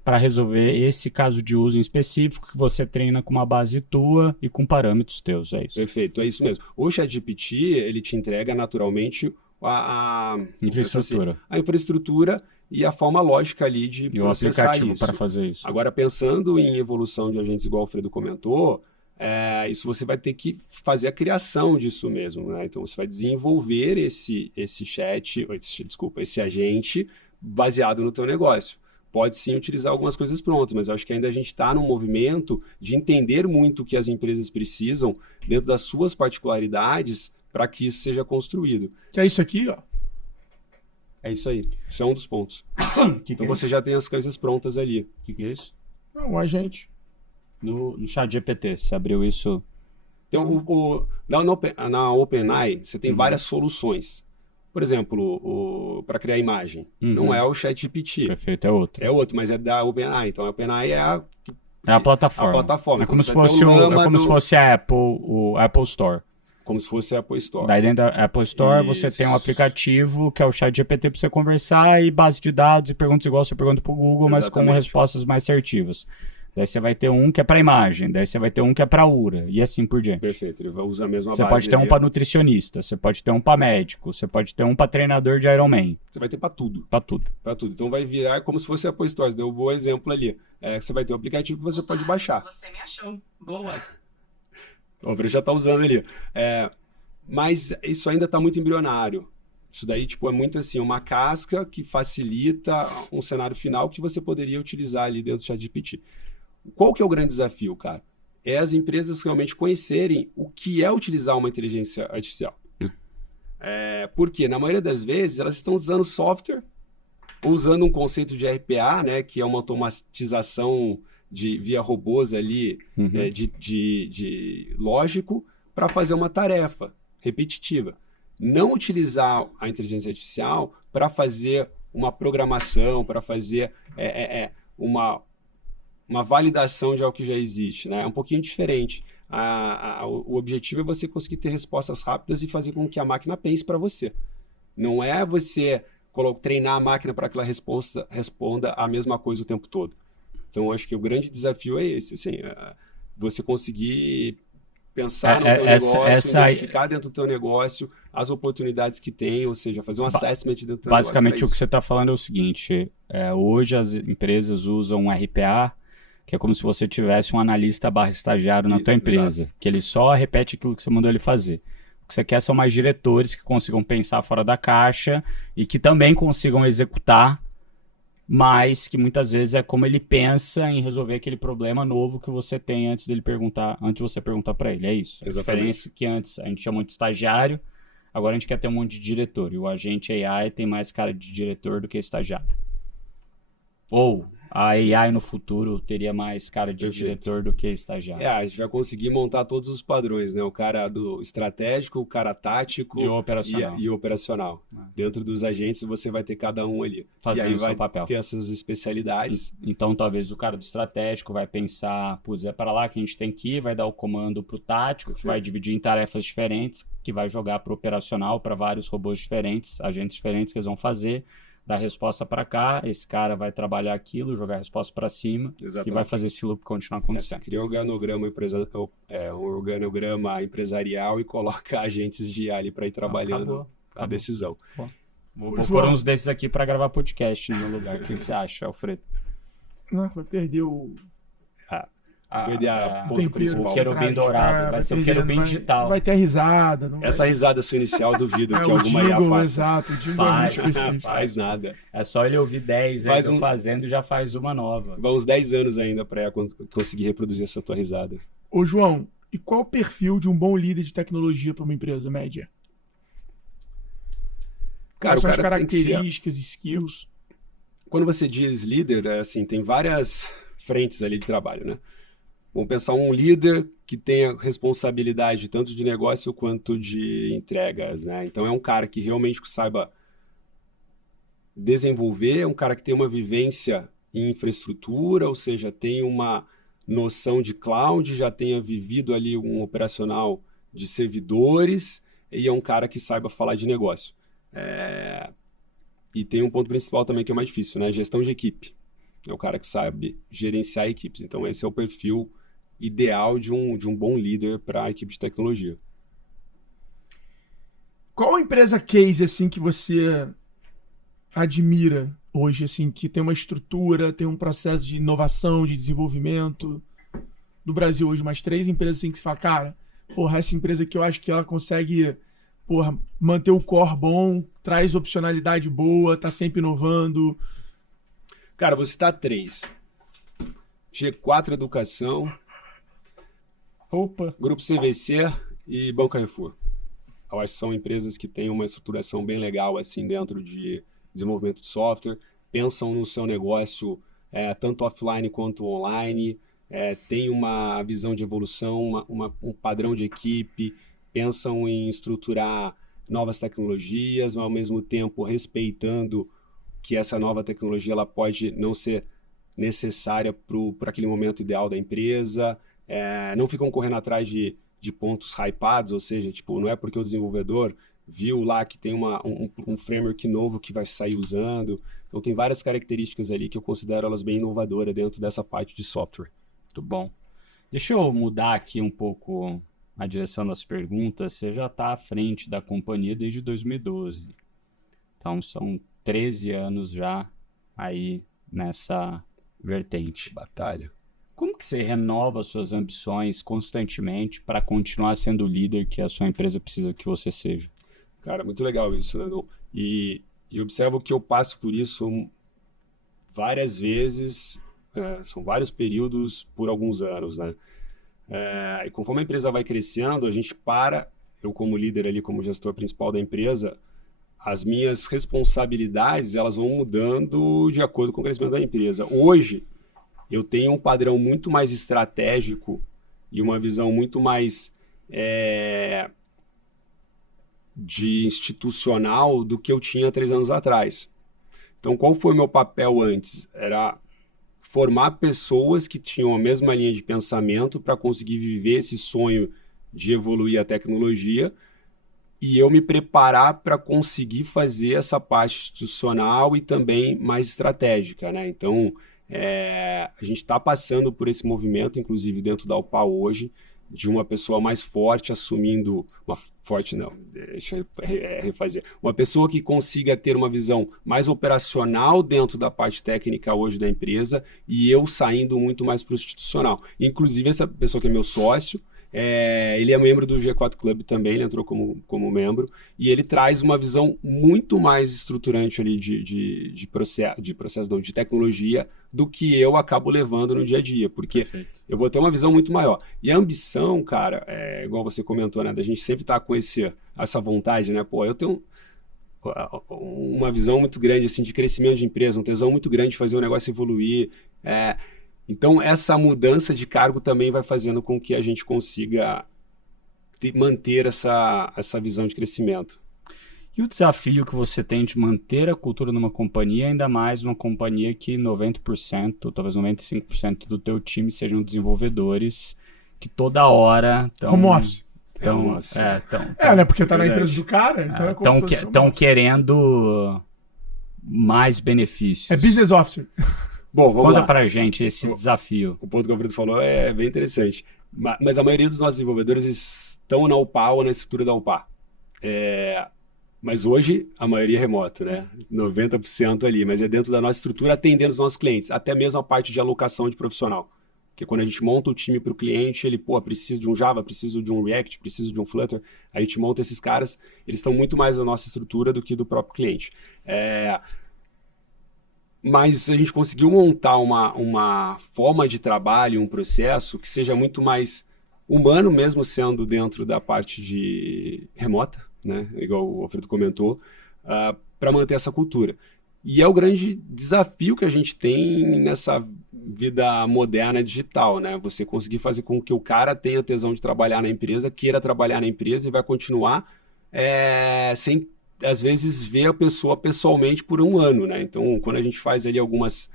para resolver esse caso de uso em específico que você treina com uma base tua e com parâmetros teus, é isso? Perfeito, é isso mesmo. O ChatGPT, ele te entrega naturalmente a infraestrutura e a forma lógica ali de processar o aplicativo isso. Para fazer isso. Agora, pensando em evolução de agentes, igual o Alfredo comentou, isso você vai ter que fazer a criação disso mesmo, né? Então, você vai desenvolver esse agente baseado no teu negócio. Pode sim utilizar algumas coisas prontas, mas eu acho que ainda a gente está num movimento de entender muito o que as empresas precisam dentro das suas particularidades para que isso seja construído. Que é isso aqui, ó. É isso aí. Isso é um dos pontos. Então você já tem as coisas prontas ali. O que é isso? Não, a gente. No ChatGPT, você abriu isso... Então, na OpenAI, você tem várias soluções. Por exemplo, para criar imagem. Não é o ChatGPT. Perfeito, é outro. É outro, mas é da OpenAI. Então, a OpenAI é a plataforma. É como se fosse a Apple, o Apple Store. Como se fosse a Apple Store. Daí dentro da Apple Store você tem um aplicativo que é o ChatGPT para você conversar e base de dados e perguntas igual você pergunta para o Google, mas com respostas mais assertivas. Daí você vai ter um que é para imagem, daí você vai ter um que é para URA e assim por diante. Perfeito, ele vai usar a mesma base. Você pode ter um para nutricionista, você pode ter um para médico, você pode ter um para treinador de Ironman. Você vai ter para tudo. Para tudo. Para tudo. Então vai virar como se fosse a Apple Store. Você deu um bom exemplo ali. Você vai ter um aplicativo que você pode baixar. Você me achou. Boa. O Alfredo já está usando ali. Mas isso ainda está muito embrionário. Isso daí é muito assim, uma casca que facilita um cenário final que você poderia utilizar ali dentro do ChatGPT. Qual que é o grande desafio, cara? É as empresas realmente conhecerem o que é utilizar uma inteligência artificial. Porque, na maioria das vezes, elas estão usando software, ou usando um conceito de RPA, né, que é uma automatização via robôs ali, de lógico, para fazer uma tarefa repetitiva. Não utilizar a inteligência artificial para fazer uma programação, para fazer uma validação de algo que já existe, né? É um pouquinho diferente. O objetivo é você conseguir ter respostas rápidas e fazer com que a máquina pense para você. Não é você treinar a máquina para que ela responda a mesma coisa o tempo todo. Então, acho que o grande desafio é esse, assim, você conseguir pensar no teu negócio, identificar dentro do teu negócio as oportunidades que tem, ou seja, fazer um assessment dentro do teu basicamente, negócio. O que você está falando é o seguinte, hoje as empresas usam RPA que é como se você tivesse um analista / estagiário na Isso, tua empresa, exato. que ele só repete aquilo que você mandou ele fazer. O que você quer são mais diretores que consigam pensar fora da caixa e que também consigam executar, mas que muitas vezes é como ele pensa em resolver aquele problema novo que você tem antes de você perguntar para ele. É isso. A Exatamente. diferença é que antes a gente tinha muito estagiário, agora a gente quer ter um monte de diretor. E o agente AI tem mais cara de diretor do que estagiário. Ou a AI no futuro teria mais cara de Perfeito. diretor do que estagiário. A gente vai conseguir montar todos os padrões, né? O cara do estratégico, o cara tático E o operacional. e o operacional. Dentro dos agentes você vai ter cada um ali. Fazendo e aí o seu vai papel. ter essas especialidades. Então, talvez o cara do estratégico vai pensar, é para lá que a gente tem que ir, vai dar o comando pro tático, que vai dividir em tarefas diferentes, que vai jogar pro operacional, para vários robôs diferentes, agentes diferentes que eles vão fazer, dar resposta para cá, esse cara vai trabalhar aquilo, jogar a resposta para cima, Exatamente. e vai fazer esse loop continuar Você acontecendo. cria um organograma empresarial e coloca agentes de IA ali para ir trabalhando Acabou. a decisão. Vou João. pôr uns desses aqui para gravar podcast no lugar. O que você acha, Alfredo? Não, vai perder o... Perder a ponto tem principal. O querubim dourado, vai ser o querubim digital. Vai ter risada. Não Essa risada sua inicial duvido que o alguma IA jingle, faça. exato. O jingle é muito específico. Faz nada. É só ele ouvir 10 aí Faz eu fazendo e já faz uma nova. Vai uns 10 anos ainda para conseguir reproduzir essa tua risada. Ô, João, e qual o perfil de um bom líder de tecnologia para uma empresa média? Cara, Quais são as o cara tem que ser... características, skills? Quando você diz líder, assim, tem várias frentes ali de trabalho, né? Vamos pensar um líder que tenha responsabilidade tanto de negócio quanto de entregas, né? Então é um cara que realmente saiba desenvolver, é um cara que tem uma vivência em infraestrutura, ou seja, tem uma noção de cloud, já tenha vivido ali um operacional de servidores e é um cara que saiba falar de negócio. E tem um ponto principal também que é mais difícil, né? Gestão de equipe. É o cara que sabe gerenciar equipes. Então esse é o perfil ideal de um bom líder para a equipe de tecnologia. Qual a empresa case assim que você admira hoje, assim, que tem uma estrutura, tem um processo de inovação, de desenvolvimento? No Brasil hoje, mais 3 empresas assim que você fala, cara, porra, essa empresa aqui eu acho que ela consegue, porra, manter o core bom, traz opcionalidade boa, tá sempre inovando. Cara, vou citar 3. G4 Educação, Grupo CVC e Banco Carrefour. Eu acho que são empresas que têm uma estruturação bem legal assim dentro de desenvolvimento de software, pensam no seu negócio tanto offline quanto online, tem uma visão de evolução, um padrão de equipe, pensam em estruturar novas tecnologias, mas ao mesmo tempo respeitando que essa nova tecnologia ela pode não ser necessária para aquele momento ideal da empresa, não ficam correndo atrás de pontos hypados, ou seja, tipo, não é porque o desenvolvedor viu lá que tem um framework novo que vai sair usando. Então tem várias características ali que eu considero elas bem inovadoras dentro dessa parte de software. Muito bom. Deixa eu mudar aqui um pouco a direção das perguntas. Você já está à frente da companhia desde 2012. Então são 13 anos já aí nessa vertente. Batalha. Como que você renova suas ambições constantemente para continuar sendo o líder que a sua empresa precisa que você seja? Cara, muito legal isso, né? E observo que eu passo por isso várias vezes, são vários períodos por alguns anos, né? E conforme a empresa vai crescendo, a gente eu como líder ali, como gestor principal da empresa, as minhas responsabilidades, elas vão mudando de acordo com o crescimento da empresa. Hoje, eu tenho um padrão muito mais estratégico e uma visão muito mais de institucional do que eu tinha 3 anos atrás. Então, qual foi o meu papel antes? Era formar pessoas que tinham a mesma linha de pensamento para conseguir viver esse sonho de evoluir a tecnologia e eu me preparar para conseguir fazer essa parte institucional e também mais estratégica, né? Então, a gente está passando por esse movimento, inclusive dentro da UPA hoje, de uma pessoa mais forte assumindo, forte não, deixa eu refazer, uma pessoa que consiga ter uma visão mais operacional dentro da parte técnica hoje da empresa e eu saindo muito mais para o institucional. Inclusive essa pessoa que é meu sócio, ele é membro do G4 Club também, ele entrou como membro, e ele traz uma visão muito mais estruturante ali de processo, não, de tecnologia, do que eu acabo levando no dia a dia, porque eu vou ter uma visão muito maior. E a ambição, cara, igual você comentou, né, da gente sempre estar com essa vontade, né, pô, eu tenho uma visão muito grande, assim, de crescimento de empresa, um tesão muito grande de fazer o negócio evoluir, então, essa mudança de cargo também vai fazendo com que a gente consiga manter essa visão de crescimento. E o desafio que você tem de manter a cultura numa companhia, ainda mais numa companhia que 90%, talvez 95% do teu time sejam desenvolvedores que toda hora estão... Home office. né? Porque tá na empresa do cara, então estão querendo mais benefícios. É business officer. Bom, vamos Conta lá. pra gente esse desafio. O ponto que o Alfredo falou é bem interessante. Mas a maioria dos nossos desenvolvedores estão na UPA ou na estrutura da UPA. Mas hoje a maioria é remota, né? 90% ali, mas é dentro da nossa estrutura atendendo os nossos clientes. Até mesmo a parte de alocação de profissional. Porque quando a gente monta o time para o cliente, ele, precisa de um Java, preciso de um React, preciso de um Flutter. A gente monta esses caras, eles estão muito mais na nossa estrutura do que do próprio cliente. Mas a gente conseguiu montar uma forma de trabalho, um processo que seja muito mais humano, mesmo sendo dentro da parte de remota, né? Igual o Alfredo comentou, para manter essa cultura. E é o grande desafio que a gente tem nessa vida moderna digital, né? Você conseguir fazer com que o cara tenha tesão de trabalhar na empresa, queira trabalhar na empresa e vai continuar sem às vezes ver a pessoa pessoalmente por um ano, né? Então, quando a gente faz ali alguns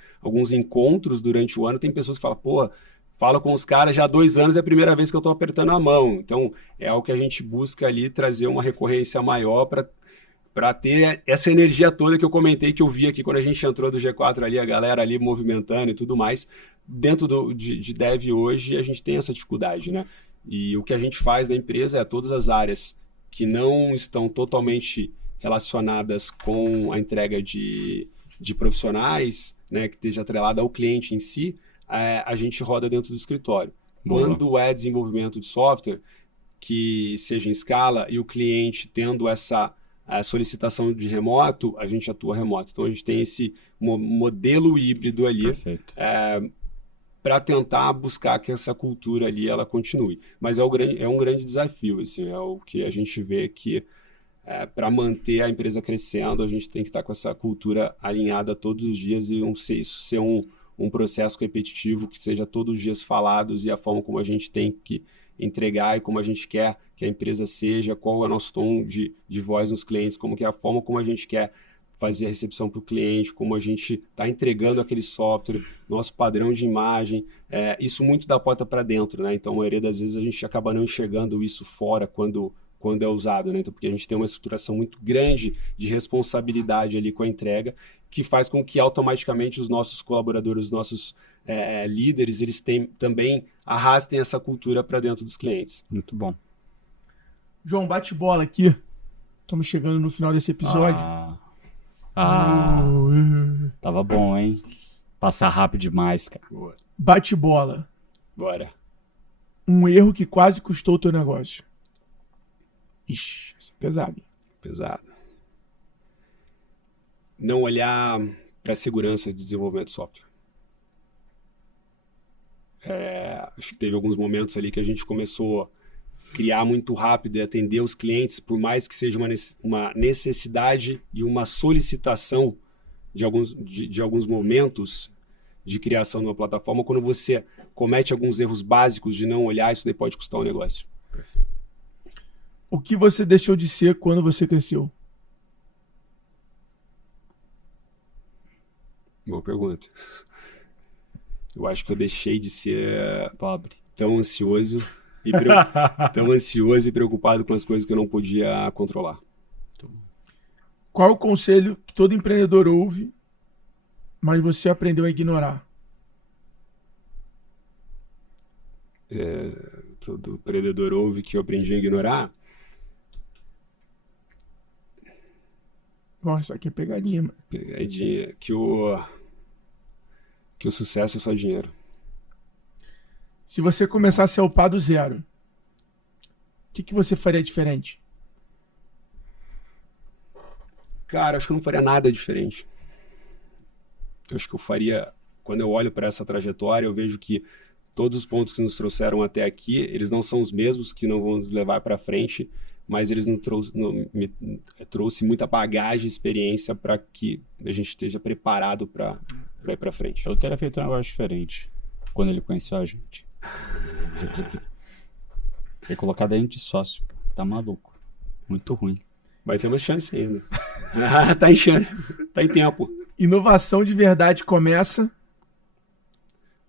encontros durante o ano, tem pessoas que falam, falo com os caras já há 2 anos, é a primeira vez que eu estou apertando a mão. Então, é algo que a gente busca ali trazer uma recorrência maior para ter essa energia toda que eu comentei, que eu vi aqui quando a gente entrou do G4 ali, a galera ali movimentando e tudo mais. Dentro de dev hoje, a gente tem essa dificuldade, né? E o que a gente faz na empresa é todas as áreas que não estão totalmente relacionadas com a entrega de profissionais, né, que esteja atrelada ao cliente em si, a gente roda dentro do escritório. Boa. Quando é desenvolvimento de software, que seja em escala, e o cliente tendo essa solicitação de remoto, a gente atua remoto. Então, a gente tem esse modelo híbrido ali para tentar buscar que essa cultura ali ela continue. Mas é um grande desafio, assim, é o que a gente vê que para manter a empresa crescendo, a gente tem que estar com essa cultura alinhada todos os dias e isso ser um processo repetitivo, que seja todos os dias falados e a forma como a gente tem que entregar e como a gente quer que a empresa seja, qual é o nosso tom de voz nos clientes, como que é a forma como a gente quer fazer a recepção para o cliente, como a gente está entregando aquele software, nosso padrão de imagem, isso muito da porta para dentro, né? Então, a maioria das vezes a gente acaba não enxergando isso fora quando é usado, né? Então, porque a gente tem uma estruturação muito grande de responsabilidade ali com a entrega, que faz com que automaticamente os nossos colaboradores, os nossos líderes, eles também arrastem essa cultura para dentro dos clientes. Muito bom. João, bate bola aqui. Estamos chegando no final desse episódio. Tava bom, hein? Passar rápido demais, cara. Boa. Bate bola. Bora. Um erro que quase custou o teu negócio. Ixi, isso é pesado. Pesado. Não olhar para a segurança de desenvolvimento de software. Acho que teve alguns momentos ali que a gente começou a criar muito rápido e atender os clientes, por mais que seja uma necessidade e uma solicitação de alguns momentos de criação de uma plataforma, quando você comete alguns erros básicos de não olhar, isso daí pode custar um negócio. O que você deixou de ser quando você cresceu? Boa pergunta. Eu acho que eu deixei de ser Pobre. tão ansioso e preocupado com as coisas que eu não podia controlar. Qual é o conselho que todo empreendedor ouve, mas você aprendeu a ignorar? todo empreendedor ouve que eu aprendi a ignorar. Nossa, aqui é pegadinha, mano. Pegadinha. Que o sucesso é só dinheiro. Se você começasse a upar do zero, o que você faria diferente? Cara, acho que eu não faria nada diferente. Eu acho que eu faria... Quando eu olho para essa trajetória, eu vejo que todos os pontos que nos trouxeram até aqui, eles não são os mesmos que não vão nos levar para frente, mas eles me trouxe muita bagagem e experiência para que a gente esteja preparado para ir para frente. Eu teria feito um negócio diferente quando ele conheceu a gente. Ter colocado a gente de sócio. Tá maluco. Muito ruim. Vai ter uma chance ainda. Tá em chance. Tá em tempo. Inovação de verdade começa...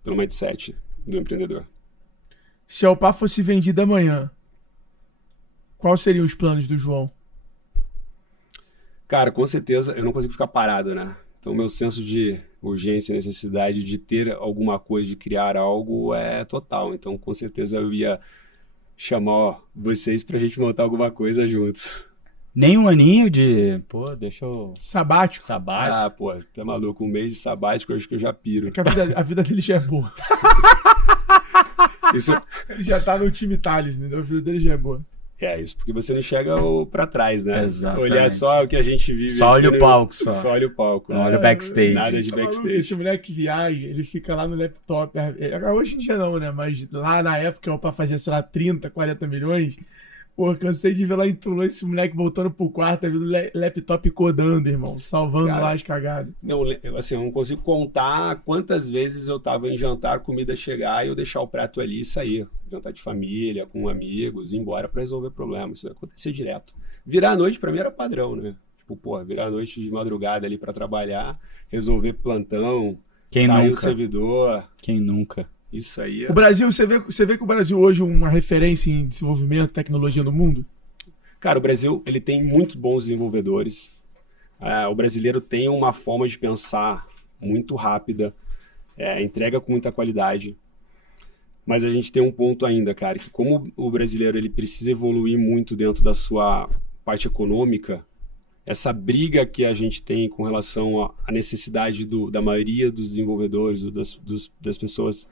Pelo mindset do empreendedor. Se a UPA fosse vendida amanhã, quais seriam os planos do João? Cara, com certeza eu não consigo ficar parado, né? Então, meu senso de urgência e necessidade de ter alguma coisa, de criar algo é total. Então, com certeza eu ia chamar vocês pra gente montar alguma coisa juntos. Nem um aninho de... Pô, deixa eu... Sabático. Ah, pô, tá maluco? Um mês de sabático, eu acho que eu já piro. É que a vida dele já é boa. Isso... Ele já tá no time Thales, né? A vida dele já é boa. É isso, porque você não enxerga pra trás, né? Exatamente. Olhar só o que a gente vive. Só olha o palco, só. Só olha o palco. Não olha o backstage. Nada de backstage. Esse moleque viaja, ele fica lá no laptop. Hoje em dia não, né? Mas lá na época, pra fazer, sei lá, 30, 40 milhões... Pô, cansei de ver lá em Toulon esse moleque voltando pro quarto, vendo o laptop codando, irmão, salvando lá as cagadas. Não, assim, eu não consigo contar quantas vezes eu tava em jantar, comida chegar e eu deixar o prato ali e sair. Jantar de família, com amigos, ir embora pra resolver problemas. Isso acontecia direto. Virar a noite pra mim era padrão, né? Tipo, pô, virar a noite de madrugada ali pra trabalhar, resolver plantão, cair o servidor. Quem nunca? Isso aí. O Brasil, você vê que o Brasil hoje é uma referência em desenvolvimento, tecnologia no mundo? Cara, o Brasil, ele tem muitos bons desenvolvedores. O brasileiro tem uma forma de pensar muito rápida, entrega com muita qualidade. Mas a gente tem um ponto ainda, cara, que como o brasileiro ele precisa evoluir muito dentro da sua parte econômica, essa briga que a gente tem com relação à necessidade da maioria dos desenvolvedores, das pessoas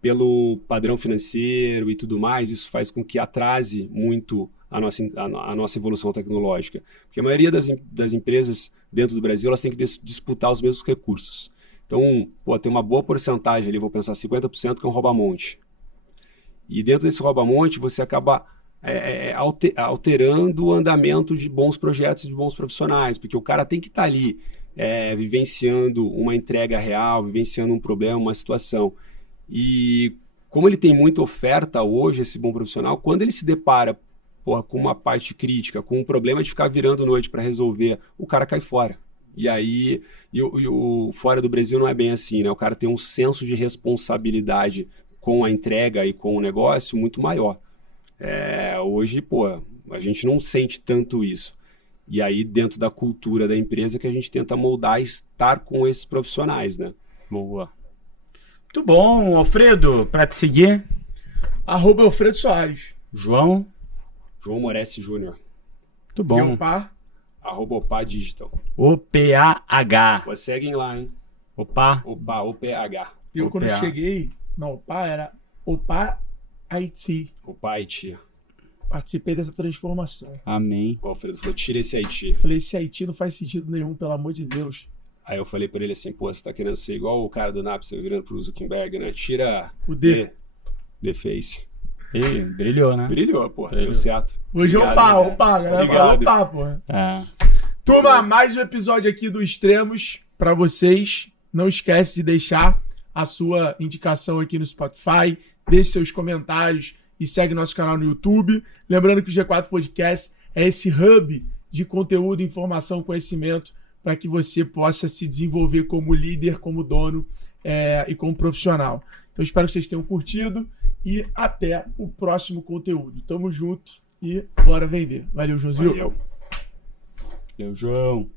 pelo padrão financeiro e tudo mais, isso faz com que atrase muito a nossa evolução tecnológica. Porque a maioria das empresas dentro do Brasil, elas têm que disputar os mesmos recursos. Então, pô, tem uma boa porcentagem ali, vou pensar 50% que é um rouba-monte. E dentro desse rouba-monte, você acaba alterando o andamento de bons projetos, de bons profissionais, porque o cara tem que estar ali vivenciando uma entrega real, vivenciando um problema, uma situação. E como ele tem muita oferta hoje, esse bom profissional, quando ele se depara com uma parte crítica, com um problema de ficar virando noite para resolver, o cara cai fora. E aí, o fora do Brasil não é bem assim, né? O cara tem um senso de responsabilidade com a entrega e com o negócio muito maior. Hoje, pô, a gente não sente tanto isso. E aí, dentro da cultura da empresa, que a gente tenta moldar e estar com esses profissionais, né? Boa. Muito bom, Alfredo, para te seguir. @Alfredo Soares. João Moresse Júnior. Muito bom. E Opa? @Opa Digital. OPAH. Pô, seguem lá, hein? Opa. OPAH. Eu quando cheguei na Opa, era Opa IT. Opa IT. Participei dessa transformação. Amém. O Alfredo falou, tira esse IT. Falei, esse IT não faz sentido nenhum, pelo amor de Deus. Aí eu falei pra ele assim, pô, você tá querendo ser igual o cara do Napster virando pro Zuckerberg, né? Tira o D. The Face. E brilhou, né? Brilhou, pô. Deu certo. Hoje obrigado, opa, galera. Fala opa, pô. Turma, mais um episódio aqui do Extremos pra vocês. Não esquece de deixar a sua indicação aqui no Spotify, deixe seus comentários e segue nosso canal no YouTube. Lembrando que o G4 Podcast é esse hub de conteúdo, informação, conhecimento para que você possa se desenvolver como líder, como dono e como profissional. Então, espero que vocês tenham curtido e até o próximo conteúdo. Tamo junto e bora vender. Valeu, Joãozinho. Valeu, João.